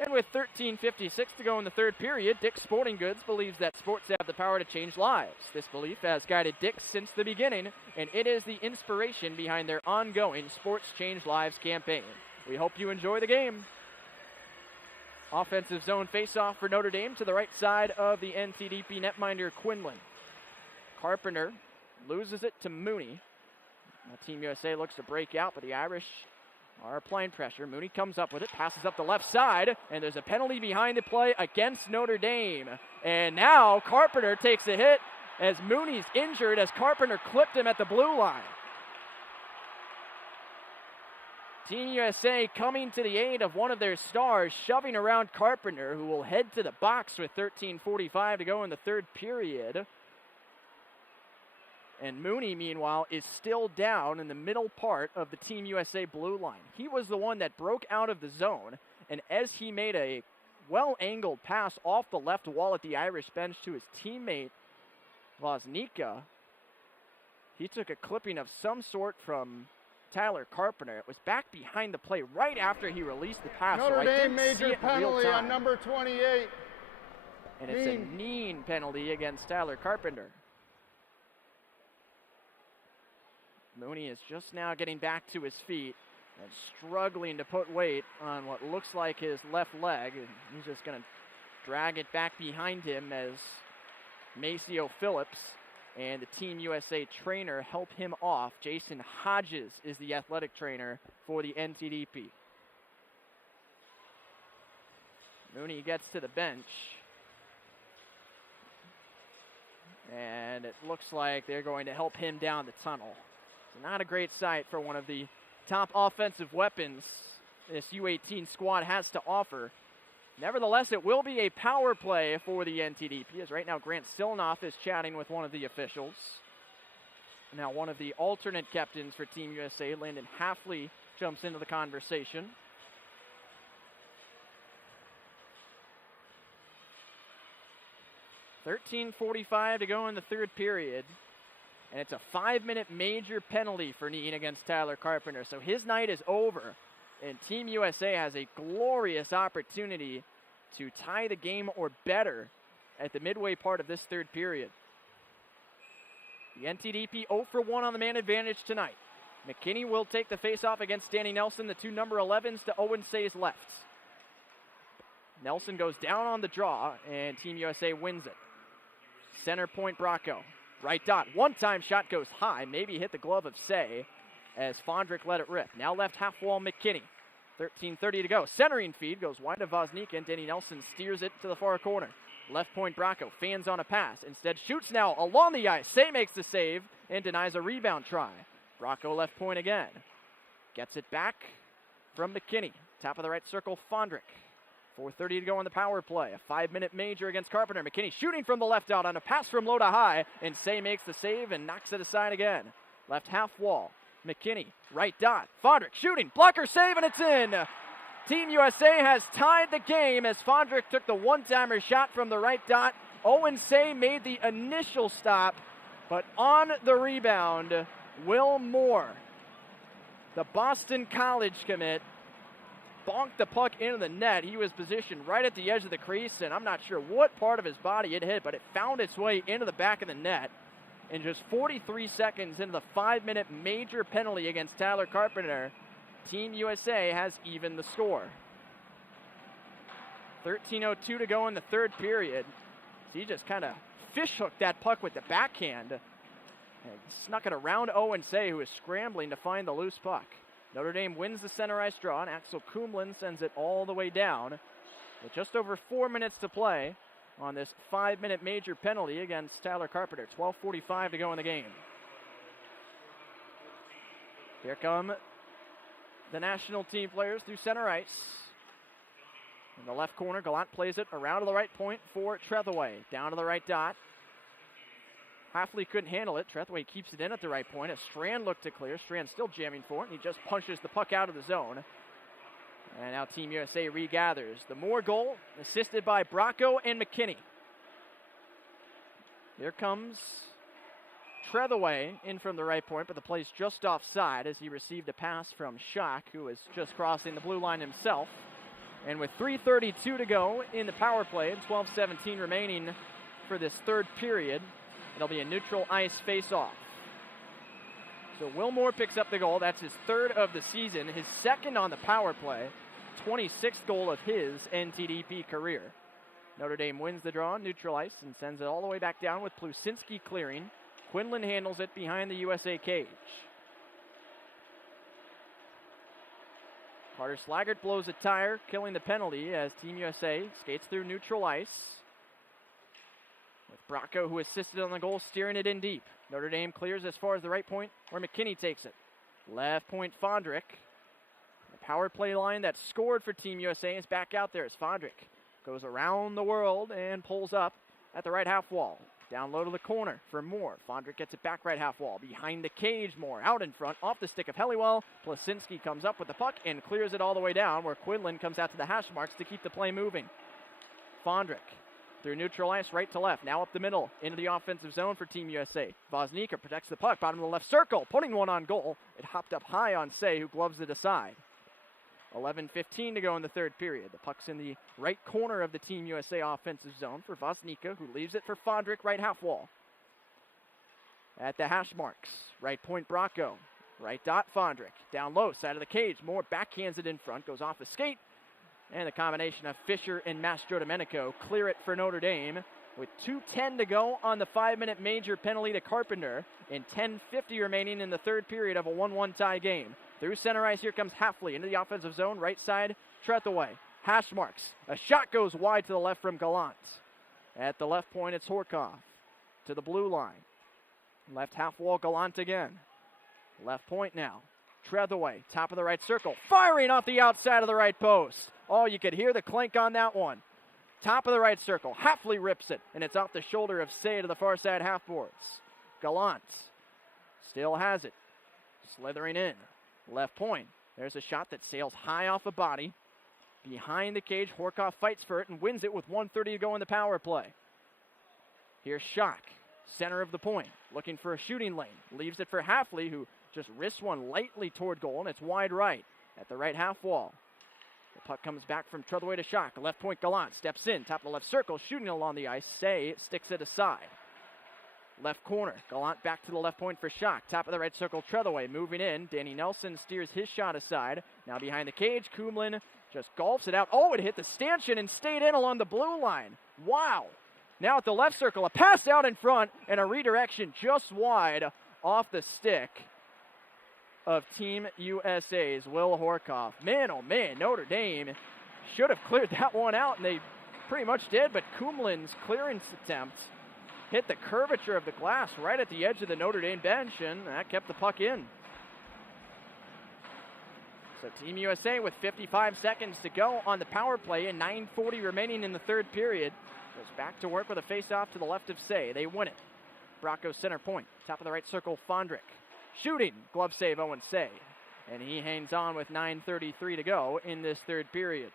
And with 13:56 to go in the third period, Dick's Sporting Goods believes that sports have the power to change lives. This belief has guided Dick's since the beginning, and it is the inspiration behind their ongoing Sports Change Lives campaign. We hope you enjoy the game. Offensive zone faceoff for Notre Dame to the right side of the NTDP netminder Quinlan. Carpenter loses it to Mooney. Now Team USA looks to break out, but the Irish are applying pressure. Mooney comes up with it, passes up the left side, and there's a penalty behind the play against Notre Dame. And now Carpenter takes a hit as Mooney's injured as Carpenter clipped him at the blue line. Team USA coming to the aid of one of their stars, shoving around Carpenter, who will head to the box with 13:45 to go in the third period. And Mooney, meanwhile, is still down in the middle part of the Team USA blue line. He was the one that broke out of the zone, and as he made a well-angled pass off the left wall at the Irish bench to his teammate, Woznicka, he took a clipping of some sort from Tyler Carpenter. It was back behind the play right after he released the pass. Notre Dame so major penalty on number 28. And it's a knee penalty against Tyler Carpenter. Mooney is just now getting back to his feet and struggling to put weight on what looks like his left leg. And he's just going to drag it back behind him as Maceo Phillips and the Team USA trainer help him off. Jason Hodges is the athletic trainer for the NTDP. Mooney gets to the bench. And it looks like they're going to help him down the tunnel. So not a great sight for one of the top offensive weapons this U18 squad has to offer. Nevertheless, it will be a power play for the NTDP, as right now Grant Silnoff is chatting with one of the officials. Now one of the alternate captains for Team USA, Landon Halfley, jumps into the conversation. .45 to go in the third period. And it's a 5-minute major penalty for Neen against Tyler Carpenter. So his night is over. And Team USA has a glorious opportunity to tie the game or better at the midway part of this third period. The NTDP 0 for 1 on the man advantage tonight. McKinney will take the face-off against Danny Nelson, the two number 11s to Owen Say's left. Nelson goes down on the draw, and Team USA wins it. Center point Bracco. Right dot. One-time shot goes high. Maybe hit the glove of Say as Fondrick let it rip. Now left half wall McKinney. 13:30 to go. Centering feed goes wide of Woznicka, and Danny Nelson steers it to the far corner. Left point Bracco fans on a pass. Instead shoots now along the ice. Say makes the save and denies a rebound try. Bracco left point again. Gets it back from McKinney. Top of the right circle, Fondrick. 4:30 to go on the power play. A 5-minute major against Carpenter. McKinney shooting from the left out on a pass from low to high, and Say makes the save and knocks it aside again. Left half wall. McKinney, right dot. Fondrick shooting, blocker save, and it's in. Team USA has tied the game as Fondrick took the one-timer shot from the right dot. Owen Say made the initial stop, but on the rebound, Will Moore, the Boston College commit, bonked the puck into the net. He was positioned right at the edge of the crease, and I'm not sure what part of his body it hit, but it found its way into the back of the net. And just 43 seconds into the 5-minute major penalty against Tyler Carpenter, Team USA has evened the score. 13:02 to go in the third period. So he just kind of fish-hooked that puck with the backhand and snuck it around Owen Say, who is scrambling to find the loose puck. Notre Dame wins the center ice draw, and Axel Kumlin sends it all the way down. With just over 4 minutes to play on this 5-minute major penalty against Tyler Carpenter. 12:45 to go in the game. Here come the national team players through center ice. In the left corner, Gallant plays it around to the right point for Trethewey. Down to the right dot. Halfley couldn't handle it. Trethewey keeps it in at the right point as Strand looked to clear. Strand still jamming for it, and he just punches the puck out of the zone. And now Team USA regathers. The Moore goal, assisted by Bracco and McKinney. Here comes Trethewey in from the right point, but the play's just offside as he received a pass from Schock, who was just crossing the blue line himself. And with 3:32 to go in the power play and 12:17 remaining for this third period, it'll be a neutral ice face-off. So Will Moore picks up the goal. That's his third of the season, his second on the power play, 26th goal of his NTDP career. Notre Dame wins the draw on neutral ice and sends it all the way back down with Plusinski clearing. Quinlan handles it behind the USA cage. Carter Slaggert blows a tire, killing the penalty as Team USA skates through neutral ice. With Bracco, who assisted on the goal, steering it in deep. Notre Dame clears as far as the right point, where McKinney takes it. Left point, Fondrick. The power play line that scored for Team USA is back out there as Fondrick goes around the world and pulls up at the right half wall. Down low to the corner for Moore. Fondrick gets it back right half wall. Behind the cage, Moore out in front, off the stick of Helliwell. Plasinski comes up with the puck and clears it all the way down, where Quinlan comes out to the hash marks to keep the play moving. Fondrick through neutral ice, right to left. Now up the middle, into the offensive zone for Team USA. Voznica protects the puck, bottom of the left circle, putting one on goal. It hopped up high on Say, who gloves it aside. 11:15 to go in the third period. The puck's in the right corner of the Team USA offensive zone for Voznica, who leaves it for Fondrick, right half wall. At the hash marks, right point Bracco, right dot Fondrick. Down low, side of the cage. Moore backhands it in front, goes off the skate. And the combination of Fisher and Mastrodomenico clear it for Notre Dame with 2:10 to go on the 5-minute major penalty to Carpenter and 10:50 remaining in the third period of a 1-1 tie game. Through center ice, here comes Hafley into the offensive zone, right side, Trethaway. Hash marks. A shot goes wide to the left from Gallant. At the left point, it's Horkoff to the blue line. Left half wall, Gallant again. Left point now. Trethaway, top of the right circle, firing off the outside of the right post. Oh, you could hear the clink on that one. Top of the right circle, Hafley rips it, and it's off the shoulder of Say to the far side half boards. Gallant still has it, slithering in. Left point, there's a shot that sails high off the body. Behind the cage, Horkoff fights for it and wins it with 1:30 to go in the power play. Here's Schock, center of the point, looking for a shooting lane. Leaves it for Hafley, who just wrists one lightly toward goal, and it's wide right at the right half wall. The puck comes back from Trethaway to Schock. Left point, Gallant steps in, top of the left circle, shooting along the ice. Say sticks it aside. Left corner, Gallant back to the left point for Schock. Top of the right circle, Trethaway moving in. Danny Nelson steers his shot aside. Now behind the cage, Kumlin just golfs it out. Oh, it hit the stanchion and stayed in along the blue line. Wow. Now at the left circle, a pass out in front and a redirection just wide off the stick of Team USA's Will Horkoff. Man, oh man, Notre Dame should have cleared that one out, and they pretty much did, but Kumlin's clearance attempt hit the curvature of the glass right at the edge of the Notre Dame bench, and that kept the puck in. So Team USA with 55 seconds to go on the power play and 9:40 remaining in the third period goes back to work with a face-off to the left of Say. They win it. Bracco center point, top of the right circle, Fondrick. Shooting, glove save Owen Say. And he hangs on with 9:33 to go in this third period.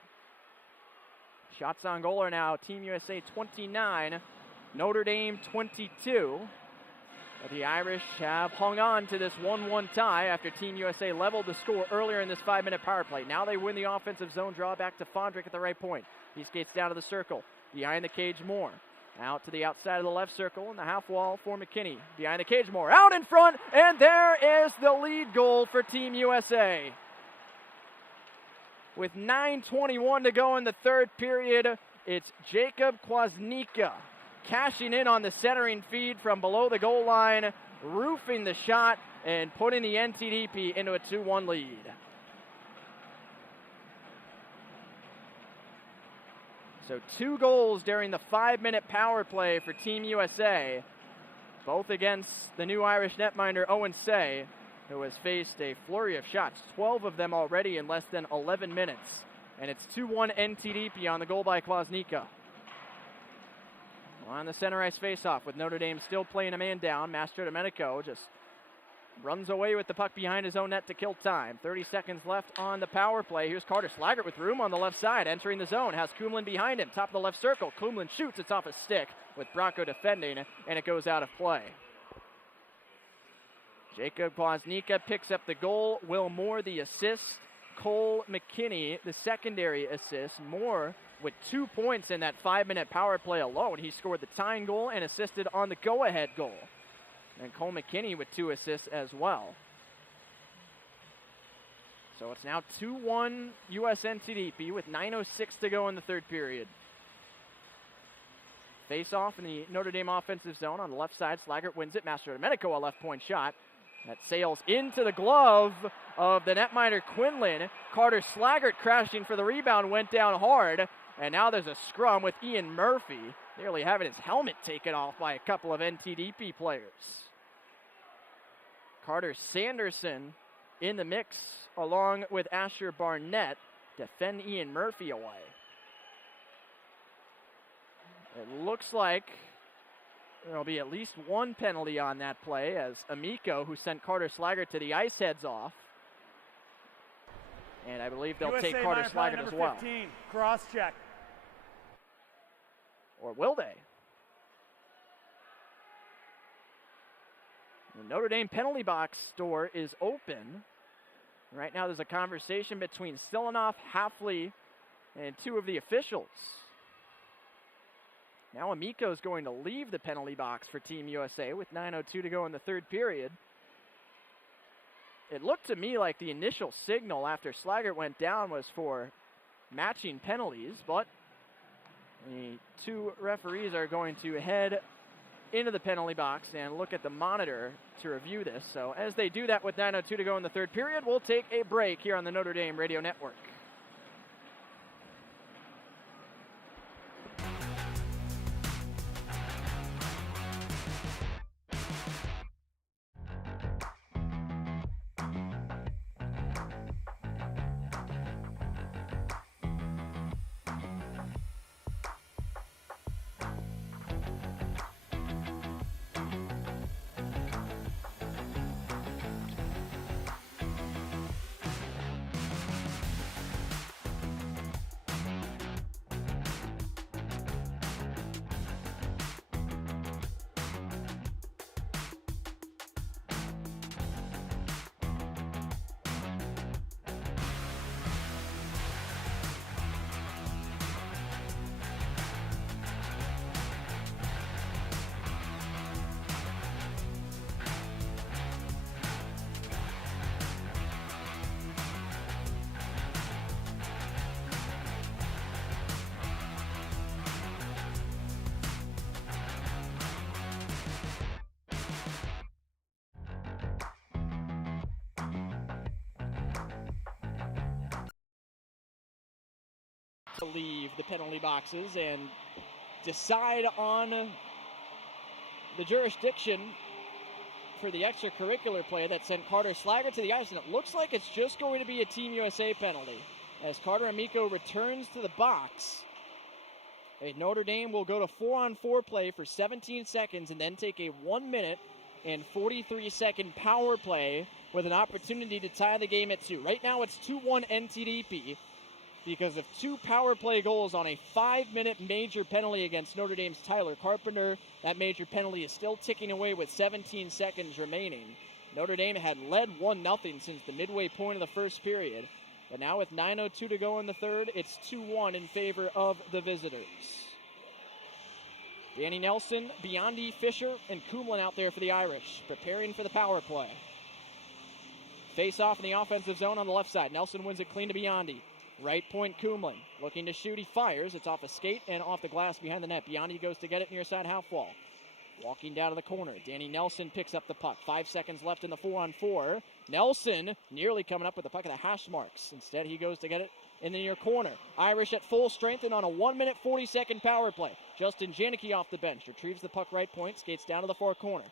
Shots on goal are now Team USA 29, Notre Dame 22. But the Irish have hung on to this 1-1 tie after Team USA leveled the score earlier in this 5-minute power play. Now they win the offensive zone draw back to Fondrick at the right point. He skates down to the circle. Behind the cage, Moore. Out to the outside of the left circle in the half wall for McKinney. Behind the cage, Moore. Out in front, and there is the lead goal for Team USA. With 9:21 to go in the third period, it's Jacob Kwasnica cashing in on the centering feed from below the goal line, roofing the shot, and putting the NTDP into a 2-1 lead. So 2 goals during the 5-minute power play for Team USA, both against the new Irish netminder Owen Say, who has faced a flurry of shots, 12 of them already in less than 11 minutes. And it's 2-1 NTDP on the goal by Kwasnica. On the center ice faceoff with Notre Dame still playing a man down. Mastrodomenico just runs away with the puck behind his own net to kill time. 30 seconds left on the power play. Here's Carter Slaggert with room on the left side, entering the zone. Has Kumlin behind him, top of the left circle. Kumlin shoots, it's off a stick with Bracco defending, and it goes out of play. Jacob Kwasnica picks up the goal. Will Moore the assist. Cole McKinney the secondary assist. Moore with 2 points in that 5-minute power play alone. He scored the tying goal and assisted on the go-ahead goal. And Cole McKinney with 2 assists as well. So it's now 2-1 USNTDP with 9:06 to go in the third period. Face-off in the Notre Dame offensive zone on the left side. Slaggert wins it. Mastrodomenico, a left point shot. That sails into the glove of the netminder Quinlan. Carter Slaggert crashing for the rebound, went down hard. And now there's a scrum with Ian Murphy nearly having his helmet taken off by a couple of NTDP players. Carter Sanderson in the mix along with Asher Barnett defend Ian Murphy away. It looks like There'll be at least one penalty on that play as Amico, who sent Carter Slaggert to the ice, heads off. And I believe they'll take Carter Slaggert as well. 15, cross check. Or will they? The Notre Dame penalty box door is open. Right now there's a conversation between Stilinoff, Hafley, and two of the officials. Now Amico is going to leave the penalty box for Team USA with 9:02 to go in the third period. It looked to me like the initial signal after Slaggert went down was for matching penalties, but the two referees are going to head into the penalty box and look at the monitor to review this. So as they do that with 9:02 to go in the third period, we'll take a break here on the Notre Dame Radio Network. To leave the penalty boxes and decide on the jurisdiction for the extracurricular play that sent Carter Slaggert to the ice, and it looks like it's just going to be a Team USA penalty as Carter Amico returns to the box. And Notre Dame will go to 4-on-4 play for 17 seconds and then take a 1 minute and 43-second power play with an opportunity to tie the game at 2. Right now it's 2-1 NTDP because of 2 power play goals on a 5-minute major penalty against Notre Dame's Tyler Carpenter. That major penalty is still ticking away with 17 seconds remaining. Notre Dame had led 1-0 since the midway point of the first period. But now with 9:02 to go in the third, it's 2-1 in favor of the visitors. Danny Nelson, Biondi, Fisher, and Kumlin out there for the Irish, preparing for the power play. Face off in the offensive zone on the left side. Nelson wins it clean to Biondi. Right point, Kumlin looking to shoot. He fires. It's off a skate and off the glass behind the net. Biondi goes to get it near side half wall. Walking down to the corner. Danny Nelson picks up the puck. 5 seconds left in the 4-on-4. Nelson nearly coming up with the puck at the hash marks. Instead, he goes to get it in the near corner. Irish at full strength and on a 1-minute, 40-second power play. Justin Janicki off the bench. Retrieves the puck right point. Skates down to the far corner.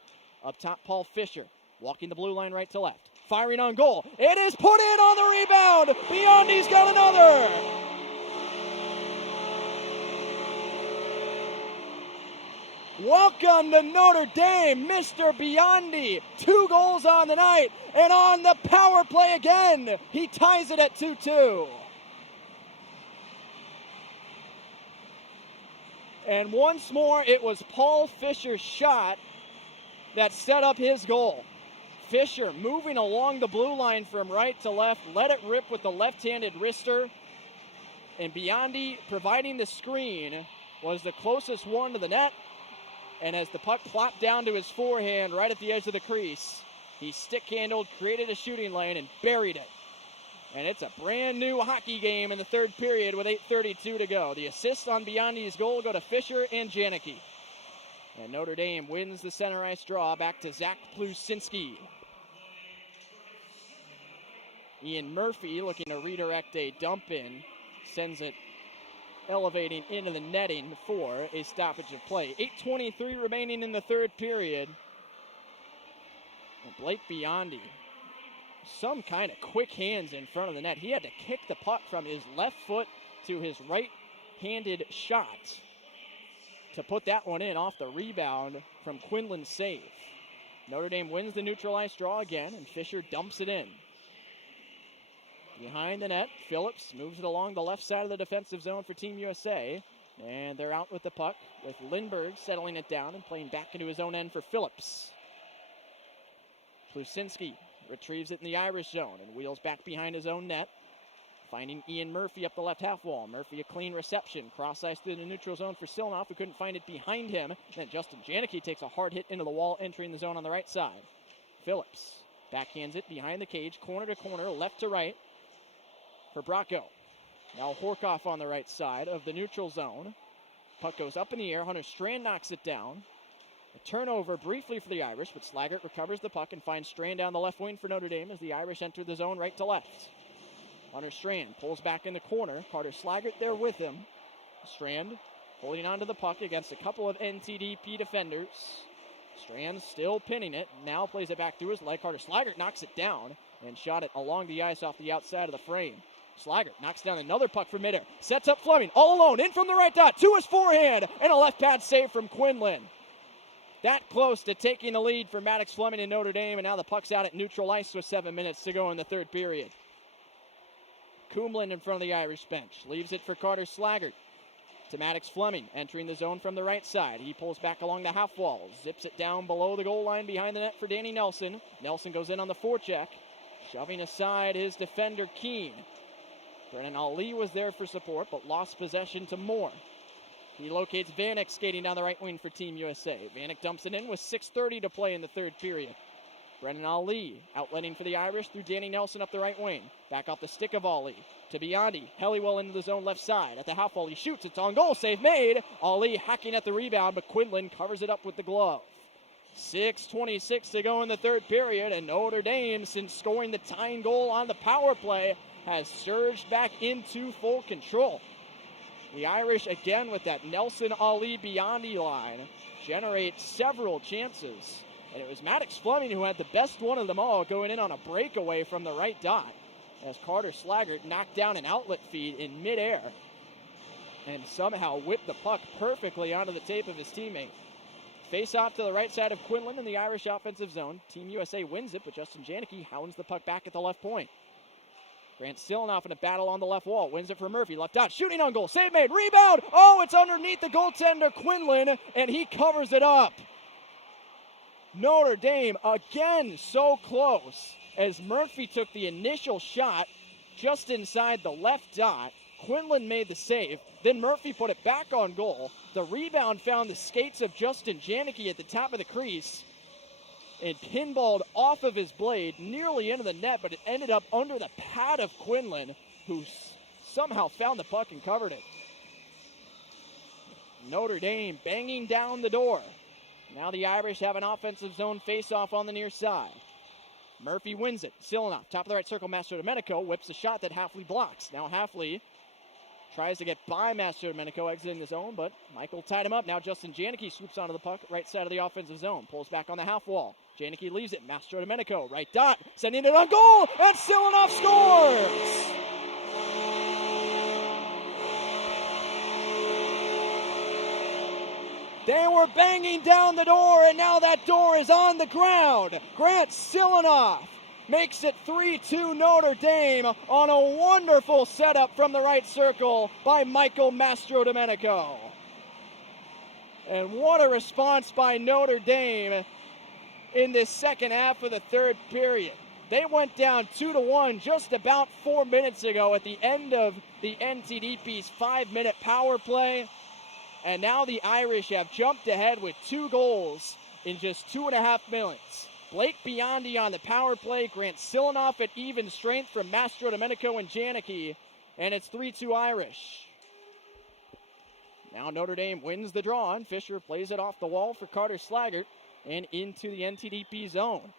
Up top, Paul Fisher. Walking the blue line right to left. Firing on goal. It is put in on the rebound. Biondi's got another. Welcome to Notre Dame, Mr. Biondi. 2 goals on the night, and on the power play again, he ties it at 2-2. And once more, it was Paul Fisher's shot that set up his goal. Fisher moving along the blue line from right to left, let it rip with the left-handed wrister, and Biondi providing the screen was the closest one to the net. And as the puck plopped down to his forehand right at the edge of the crease, he stick-handled, created a shooting lane, and buried it. And it's a brand new hockey game in the third period with 8:32 to go. The assists on Biondi's goal go to Fisher and Janicki. And Notre Dame wins the center ice draw back to Zach Plusinski. Ian Murphy looking to redirect a dump in, sends it elevating into the netting for a stoppage of play. 8:23 remaining in the third period. And Blake Biondi, some kind of quick hands in front of the net. He had to kick the puck from his left foot to his right-handed shot. to put that one in off the rebound from Quinlan's save. Notre Dame wins the neutralized draw again, and Fisher dumps it in. Behind the net, Phillips moves it along the left side of the defensive zone for Team USA. And they're out with the puck, with Lindbergh settling it down and playing back into his own end for Phillips. Klusinski retrieves it in the Irish zone and wheels back behind his own net, finding Ian Murphy up the left half wall. Murphy a clean reception, cross ice through the neutral zone for Silnoff, who couldn't find it behind him. Then Justin Janicki takes a hard hit into the wall, entering the zone on the right side. Phillips backhands it behind the cage, corner to corner, left to right for Bracco. Now Horkoff on the right side of the neutral zone. Puck goes up in the air. Hunter Strand knocks it down. A turnover briefly for the Irish, but Slaggert recovers the puck and finds Strand down the left wing for Notre Dame as the Irish enter the zone right to left. Hunter Strand pulls back in the corner. Carter Slaggert there with him. Strand holding on to the puck against a couple of NTDP defenders. Strand still pinning it. Now plays it back through his leg. Carter Slaggert knocks it down and shot it along the ice off the outside of the frame. Slaggert knocks down another puck from midair. Sets up Fleming all alone in from the right dot to his forehand, and a left pad save from Quinlan. That close to taking the lead for Maddox Fleming in Notre Dame, and now the puck's out at neutral ice with 7 minutes to go in the third period. Kumlin in front of the Irish bench. Leaves it for Carter Slaggert to Maddox Fleming, entering the zone from the right side. He pulls back along the half wall, zips it down below the goal line behind the net for Danny Nelson. Nelson goes in on the forecheck, shoving aside his defender Keene. Brennan Ali was there for support, but lost possession to Moore. He locates Vanek skating down the right wing for Team USA. Vanek dumps it in with 6:30 to play in the third period. Brennan Ali outletting for the Irish through Danny Nelson up the right wing. Back off the stick of Ali to Biondi. Helliwell into the zone left side. At the half wall, he shoots. It's on goal. Save made. Ali hacking at the rebound, but Quinlan covers it up with the glove. 6:26 to go in the third period, and Notre Dame, since scoring the tying goal on the power play, has surged back into full control. The Irish, again with that Nelson Ali Biondi line, generate several chances. And it was Maddox Fleming who had the best one of them all, going in on a breakaway from the right dot, as Carter Slaggert knocked down an outlet feed in midair and somehow whipped the puck perfectly onto the tape of his teammate. Face off to the right side of Quinlan in the Irish offensive zone. Team USA wins it, but Justin Janicki hounds the puck back at the left point. Grant Silnoff in a battle on the left wall. Wins it for Murphy. Left dot. Shooting on goal. Save made. Rebound. Oh, it's underneath the goaltender Quinlan, and he covers it up. Notre Dame again so close as Murphy took the initial shot just inside the left dot. Quinlan made the save. Then Murphy put it back on goal. The rebound found the skates of Justin Janicki at the top of the crease and pinballed off of his blade nearly into the net, but it ended up under the pad of Quinlan, who somehow found the puck and covered it. Notre Dame banging down the door. Now the Irish have an offensive zone face-off on the near side. Murphy wins it. Silnoff, top of the right circle, Mastrodomenico whips a shot that Hafley blocks. Now Hafley tries to get by Mastrodomenico exiting the zone, but Michael tied him up. Now Justin Janicki swoops onto the puck, right side of the offensive zone. Pulls back on the half wall. Janicki leaves it. Mastrodomenico, right dot, sending it on goal, and Silnoff scores! They were banging down the door, and now that door is on the ground. Grant Silnoff makes it 3-2 Notre Dame on a wonderful setup from the right circle by Michael Mastrodomenico. And what a response by Notre Dame in this second half of the third period. They went down 2-1 just about 4 minutes ago at the end of the NTDP's 5-minute power play. And now the Irish have jumped ahead with 2 goals in just 2.5 minutes. Blake Biondi on the power play, Grant Silnoff at even strength from Mastrodomenico and Janicki, and it's 3-2 Irish. Now Notre Dame wins the draw, and Fisher plays it off the wall for Carter Slaggert and into the NTDP zone.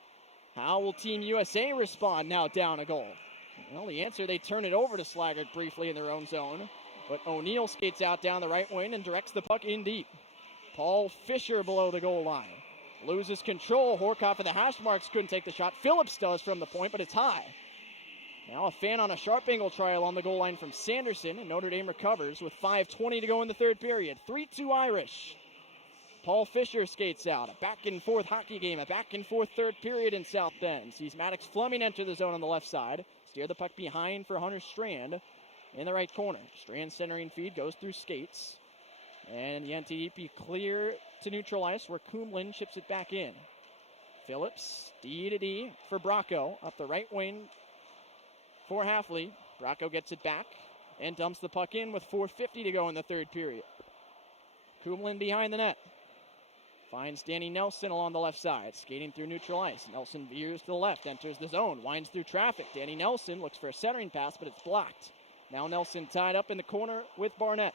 How will Team USA respond now down a goal? Well, the answer, they turn it over to Slaggert briefly in their own zone, but O'Neill skates out down the right wing and directs the puck in deep. Paul Fisher below the goal line. Loses control. Horkoff at the hash marks couldn't take the shot. Phillips does from the point, but it's high. Now a fan on a sharp angle trial on the goal line from Sanderson, and Notre Dame recovers with 5:20 to go in the third period. 3-2 Irish. Paul Fisher skates out. A back-and-forth hockey game, a back-and-forth third period in South Bend. Sees Maddox Fleming enter the zone on the left side. Steer the puck behind for Hunter Strand in the right corner. Strand centering feed goes through skates. And the NTDP clear to neutral ice where Kumlin chips it back in. Phillips, D-to-D for Bracco. Up the right wing for Halfley. Bracco gets it back and dumps the puck in with 4:50 to go in the third period. Kumlin behind the net. Finds Danny Nelson along the left side, skating through neutral ice. Nelson veers to the left, enters the zone, winds through traffic. Danny Nelson looks for a centering pass, but it's blocked. Now Nelson tied up in the corner with Barnett.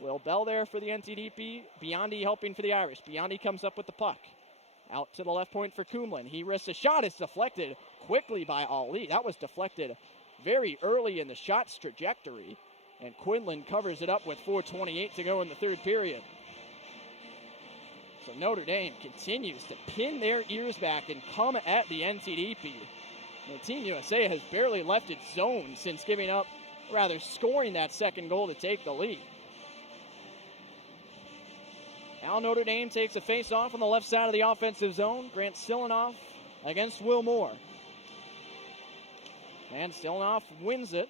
Will Bell there for the NTDP. Biondi helping for the Irish. Biondi comes up with the puck. Out to the left point for Kumlin. He risks a shot. It's deflected quickly by Ali. That was deflected very early in the shot's trajectory. And Quinlan covers it up with 4:28 to go in the third period. So Notre Dame continues to pin their ears back and come at the NTDP. And Team USA has barely left its zone since scoring that second goal to take the lead. Now Notre Dame takes a face-off on the left side of the offensive zone. Grant Sillanoff against Will Moore. And Sillanoff wins it.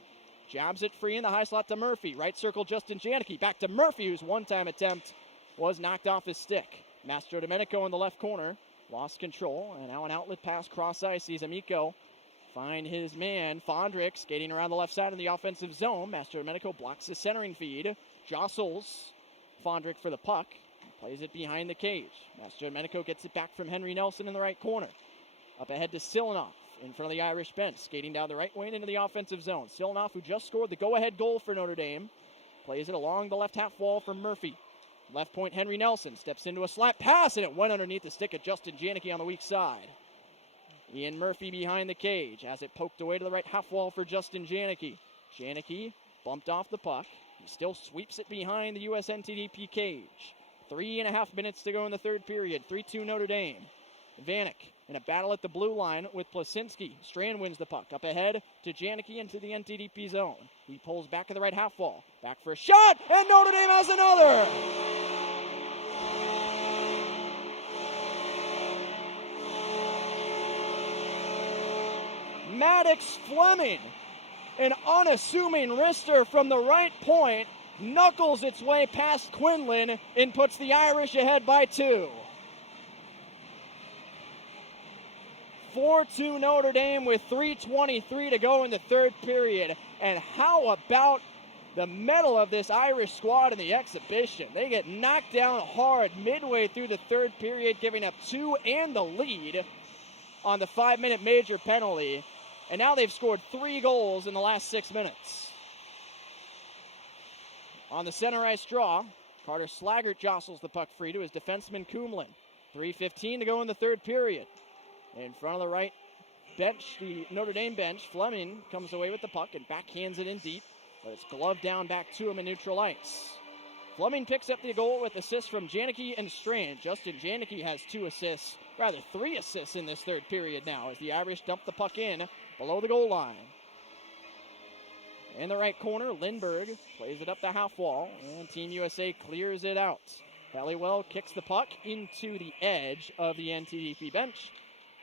Jabs it free in the high slot to Murphy. Right circle, Justin Janicki. Back to Murphy, whose one-time attempt was knocked off his stick. Mastro Domenico in the left corner. Lost control, and now an outlet pass cross ice. Sees Amico find his man, Fondrick, skating around the left side of the offensive zone. Mastro Domenico blocks the centering feed. Jostles Fondrick for the puck. Plays it behind the cage. Mastro Domenico gets it back from Henry Nelson in the right corner. Up ahead to Sillanoff in front of the Irish bench, skating down the right wing into the offensive zone. Sillanoff, who just scored the go-ahead goal for Notre Dame, plays it along the left half wall for Murphy. Left point, Henry Nelson steps into a slap pass, and it went underneath the stick of Justin Janicki on the weak side. Ian Murphy behind the cage, has it poked away to the right half wall for Justin Janicki. Janicki bumped off the puck. He still sweeps it behind the USNTDP cage. 3.5 minutes to go in the third period. 3-2 Notre Dame. Vanek in a battle at the blue line with Plasinski. Strand wins the puck. Up ahead to Janicki into the NTDP zone. He pulls back in the right half wall. Back for a shot, and Notre Dame has another! Maddox Fleming, an unassuming wrister from the right point, knuckles its way past Quinlan and puts the Irish ahead by 2. 4-2 Notre Dame with 3:23 to go in the third period. And how about the mettle of this Irish squad in the exhibition? They get knocked down hard midway through the third period, giving up 2 and the lead on the 5-minute major penalty. And now they've scored 3 goals in the last 6 minutes. On the center ice draw, Carter Slaggert jostles the puck free to his defenseman Kumlin. 3:15 to go in the third period. In front of the right bench, the Notre Dame bench, Fleming comes away with the puck and backhands it in deep, but it's gloved down back to him in neutral ice. Fleming picks up the goal with assists from Janicki and Strand. Justin Janicki has 3 assists in this third period now as the Irish dump the puck in below the goal line. In the right corner, Lindbergh plays it up the half wall, and Team USA clears it out. Halliwell kicks the puck into the edge of the NTDP bench.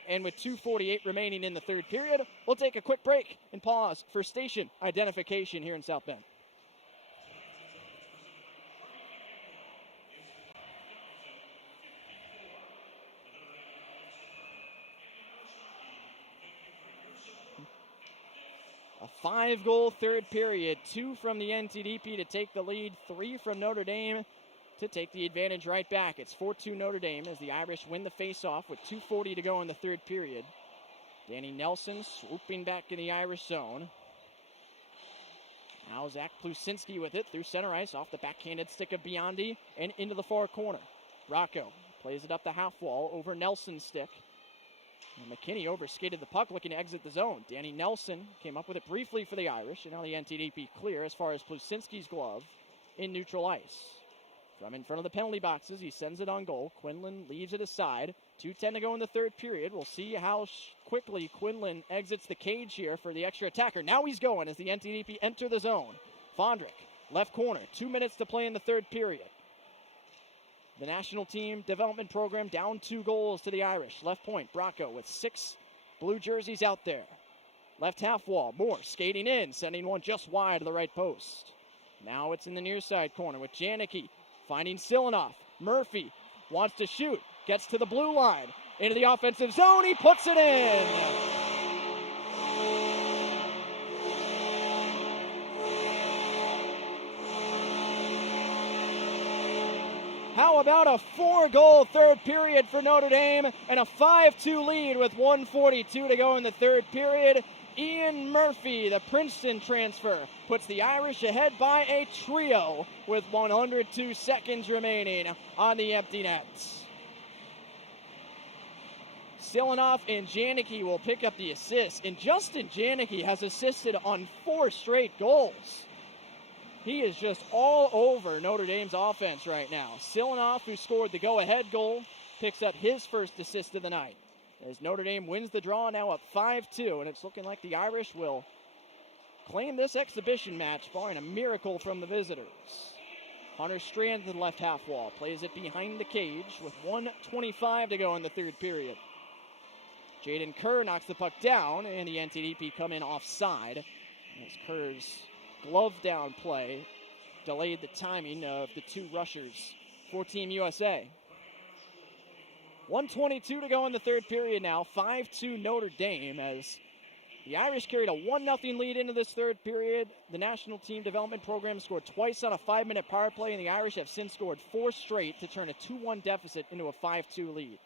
And with 2:48 remaining in the third period, we'll take a quick break and pause for station identification here in South Bend. A 5-goal third period, 2 from the NTDP to take the lead, 3 from Notre Dame to take the advantage right back. It's 4-2 Notre Dame as the Irish win the faceoff with 2:40 to go in the third period. Danny Nelson swooping back in the Irish zone. Now Zach Plusinski with it through center ice off the backhanded stick of Biondi and into the far corner. Bracco plays it up the half wall over Nelson's stick. And McKinney overskated the puck looking to exit the zone. Danny Nelson came up with it briefly for the Irish, and now the NTDP clear as far as Plusinski's glove in neutral ice. From in front of the penalty boxes, he sends it on goal. Quinlan leaves it aside. 2:10 to go in the third period. We'll see how quickly Quinlan exits the cage here for the extra attacker. Now he's going as the NTDP enter the zone. Fondrick, left corner. 2 minutes to play in the third period. The national team development program down 2 goals to the Irish. Left point, Bracco with 6 blue jerseys out there. Left half wall, Moore skating in, sending one just wide of the right post. Now it's in the near side corner with Janicki finding Silanoff. Murphy wants to shoot, gets to the blue line, into the offensive zone, he puts it in! How about a 4-goal third period for Notre Dame and a 5-2 lead with 1:42 to go in the third period? Ian Murphy, the Princeton transfer, puts the Irish ahead by a trio with 102 seconds remaining on the empty net. Silanoff and Janicki will pick up the assist, and Justin Janicki has assisted on 4 straight goals. He is just all over Notre Dame's offense right now. Silanoff, who scored the go-ahead goal, picks up his first assist of the night. As Notre Dame wins the draw, now up 5-2, and it's looking like the Irish will claim this exhibition match, barring a miracle from the visitors. Hunter Strand to the left half wall, plays it behind the cage with 1:25 to go in the third period. Jaden Kerr knocks the puck down, and the NTDP come in offside. As Kerr's glove down play delayed the timing of the 2 rushers for Team USA. 1:22 to go in the third period now, 5-2 Notre Dame, as the Irish carried a 1-0 lead into this third period. The national team development program scored twice on a 5-minute power play, and the Irish have since scored 4 straight to turn a 2-1 deficit into a 5-2 lead.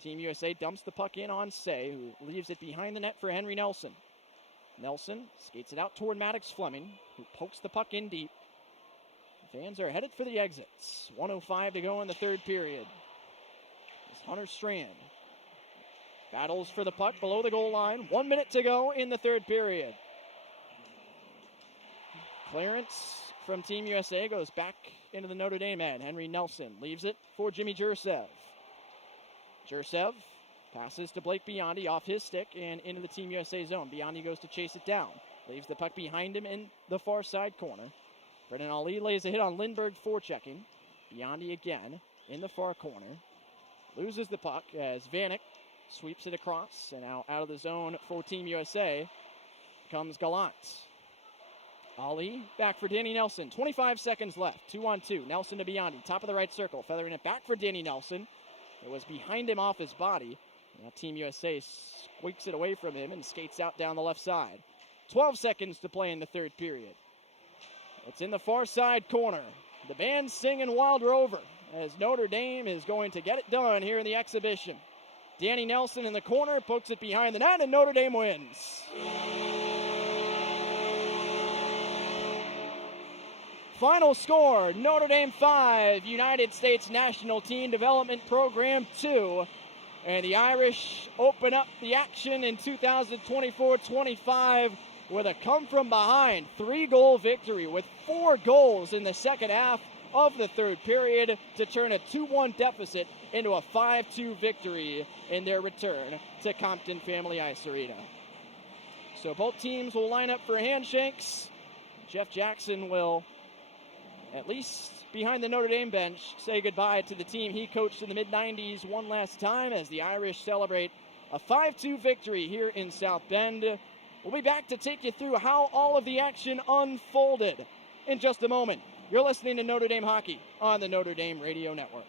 Team USA dumps the puck in on Say, who leaves it behind the net for Henry Nelson. Nelson skates it out toward Maddox Fleming, who pokes the puck in deep. Fans are headed for the exits. 1:05 to go in the third period. As Hunter Strand battles for the puck below the goal line. 1 minute to go in the third period. Clearance from Team USA goes back into the Notre Dame end. Henry Nelson leaves it for Jimmy Jursev. Jursev passes to Blake Biondi off his stick and into the Team USA zone. Biondi goes to chase it down. Leaves the puck behind him in the far side corner. Brendan Ali lays a hit on Lindbergh forechecking. Biondi again in the far corner. Loses the puck as Vanek sweeps it across, and now out of the zone for Team USA comes Gallant. Ali back for Danny Nelson. 25 seconds left. 2-on-2. Nelson to Biondi. Top of the right circle. Feathering it back for Danny Nelson. It was behind him off his body. Now Team USA squeaks it away from him and skates out down the left side. 12 seconds to play in the third period. It's in the far side corner. The band's singing Wild Rover as Notre Dame is going to get it done here in the exhibition. Danny Nelson in the corner pokes it behind the net, and Notre Dame wins. Final score, Notre Dame 5, United States National Team Development Program 2. And the Irish open up the action in 2024-25 with a come-from-behind 3-goal victory with 4 goals in the second half of the third period to turn a 2-1 deficit into a 5-2 victory in their return to Compton Family Ice Arena. So both teams will line up for handshakes. Jeff Jackson will, at least behind the Notre Dame bench, say goodbye to the team he coached in the mid-90s one last time as the Irish celebrate a 5-2 victory here in South Bend. We'll be back to take you through how all of the action unfolded in just a moment. You're listening to Notre Dame Hockey on the Notre Dame Radio Network.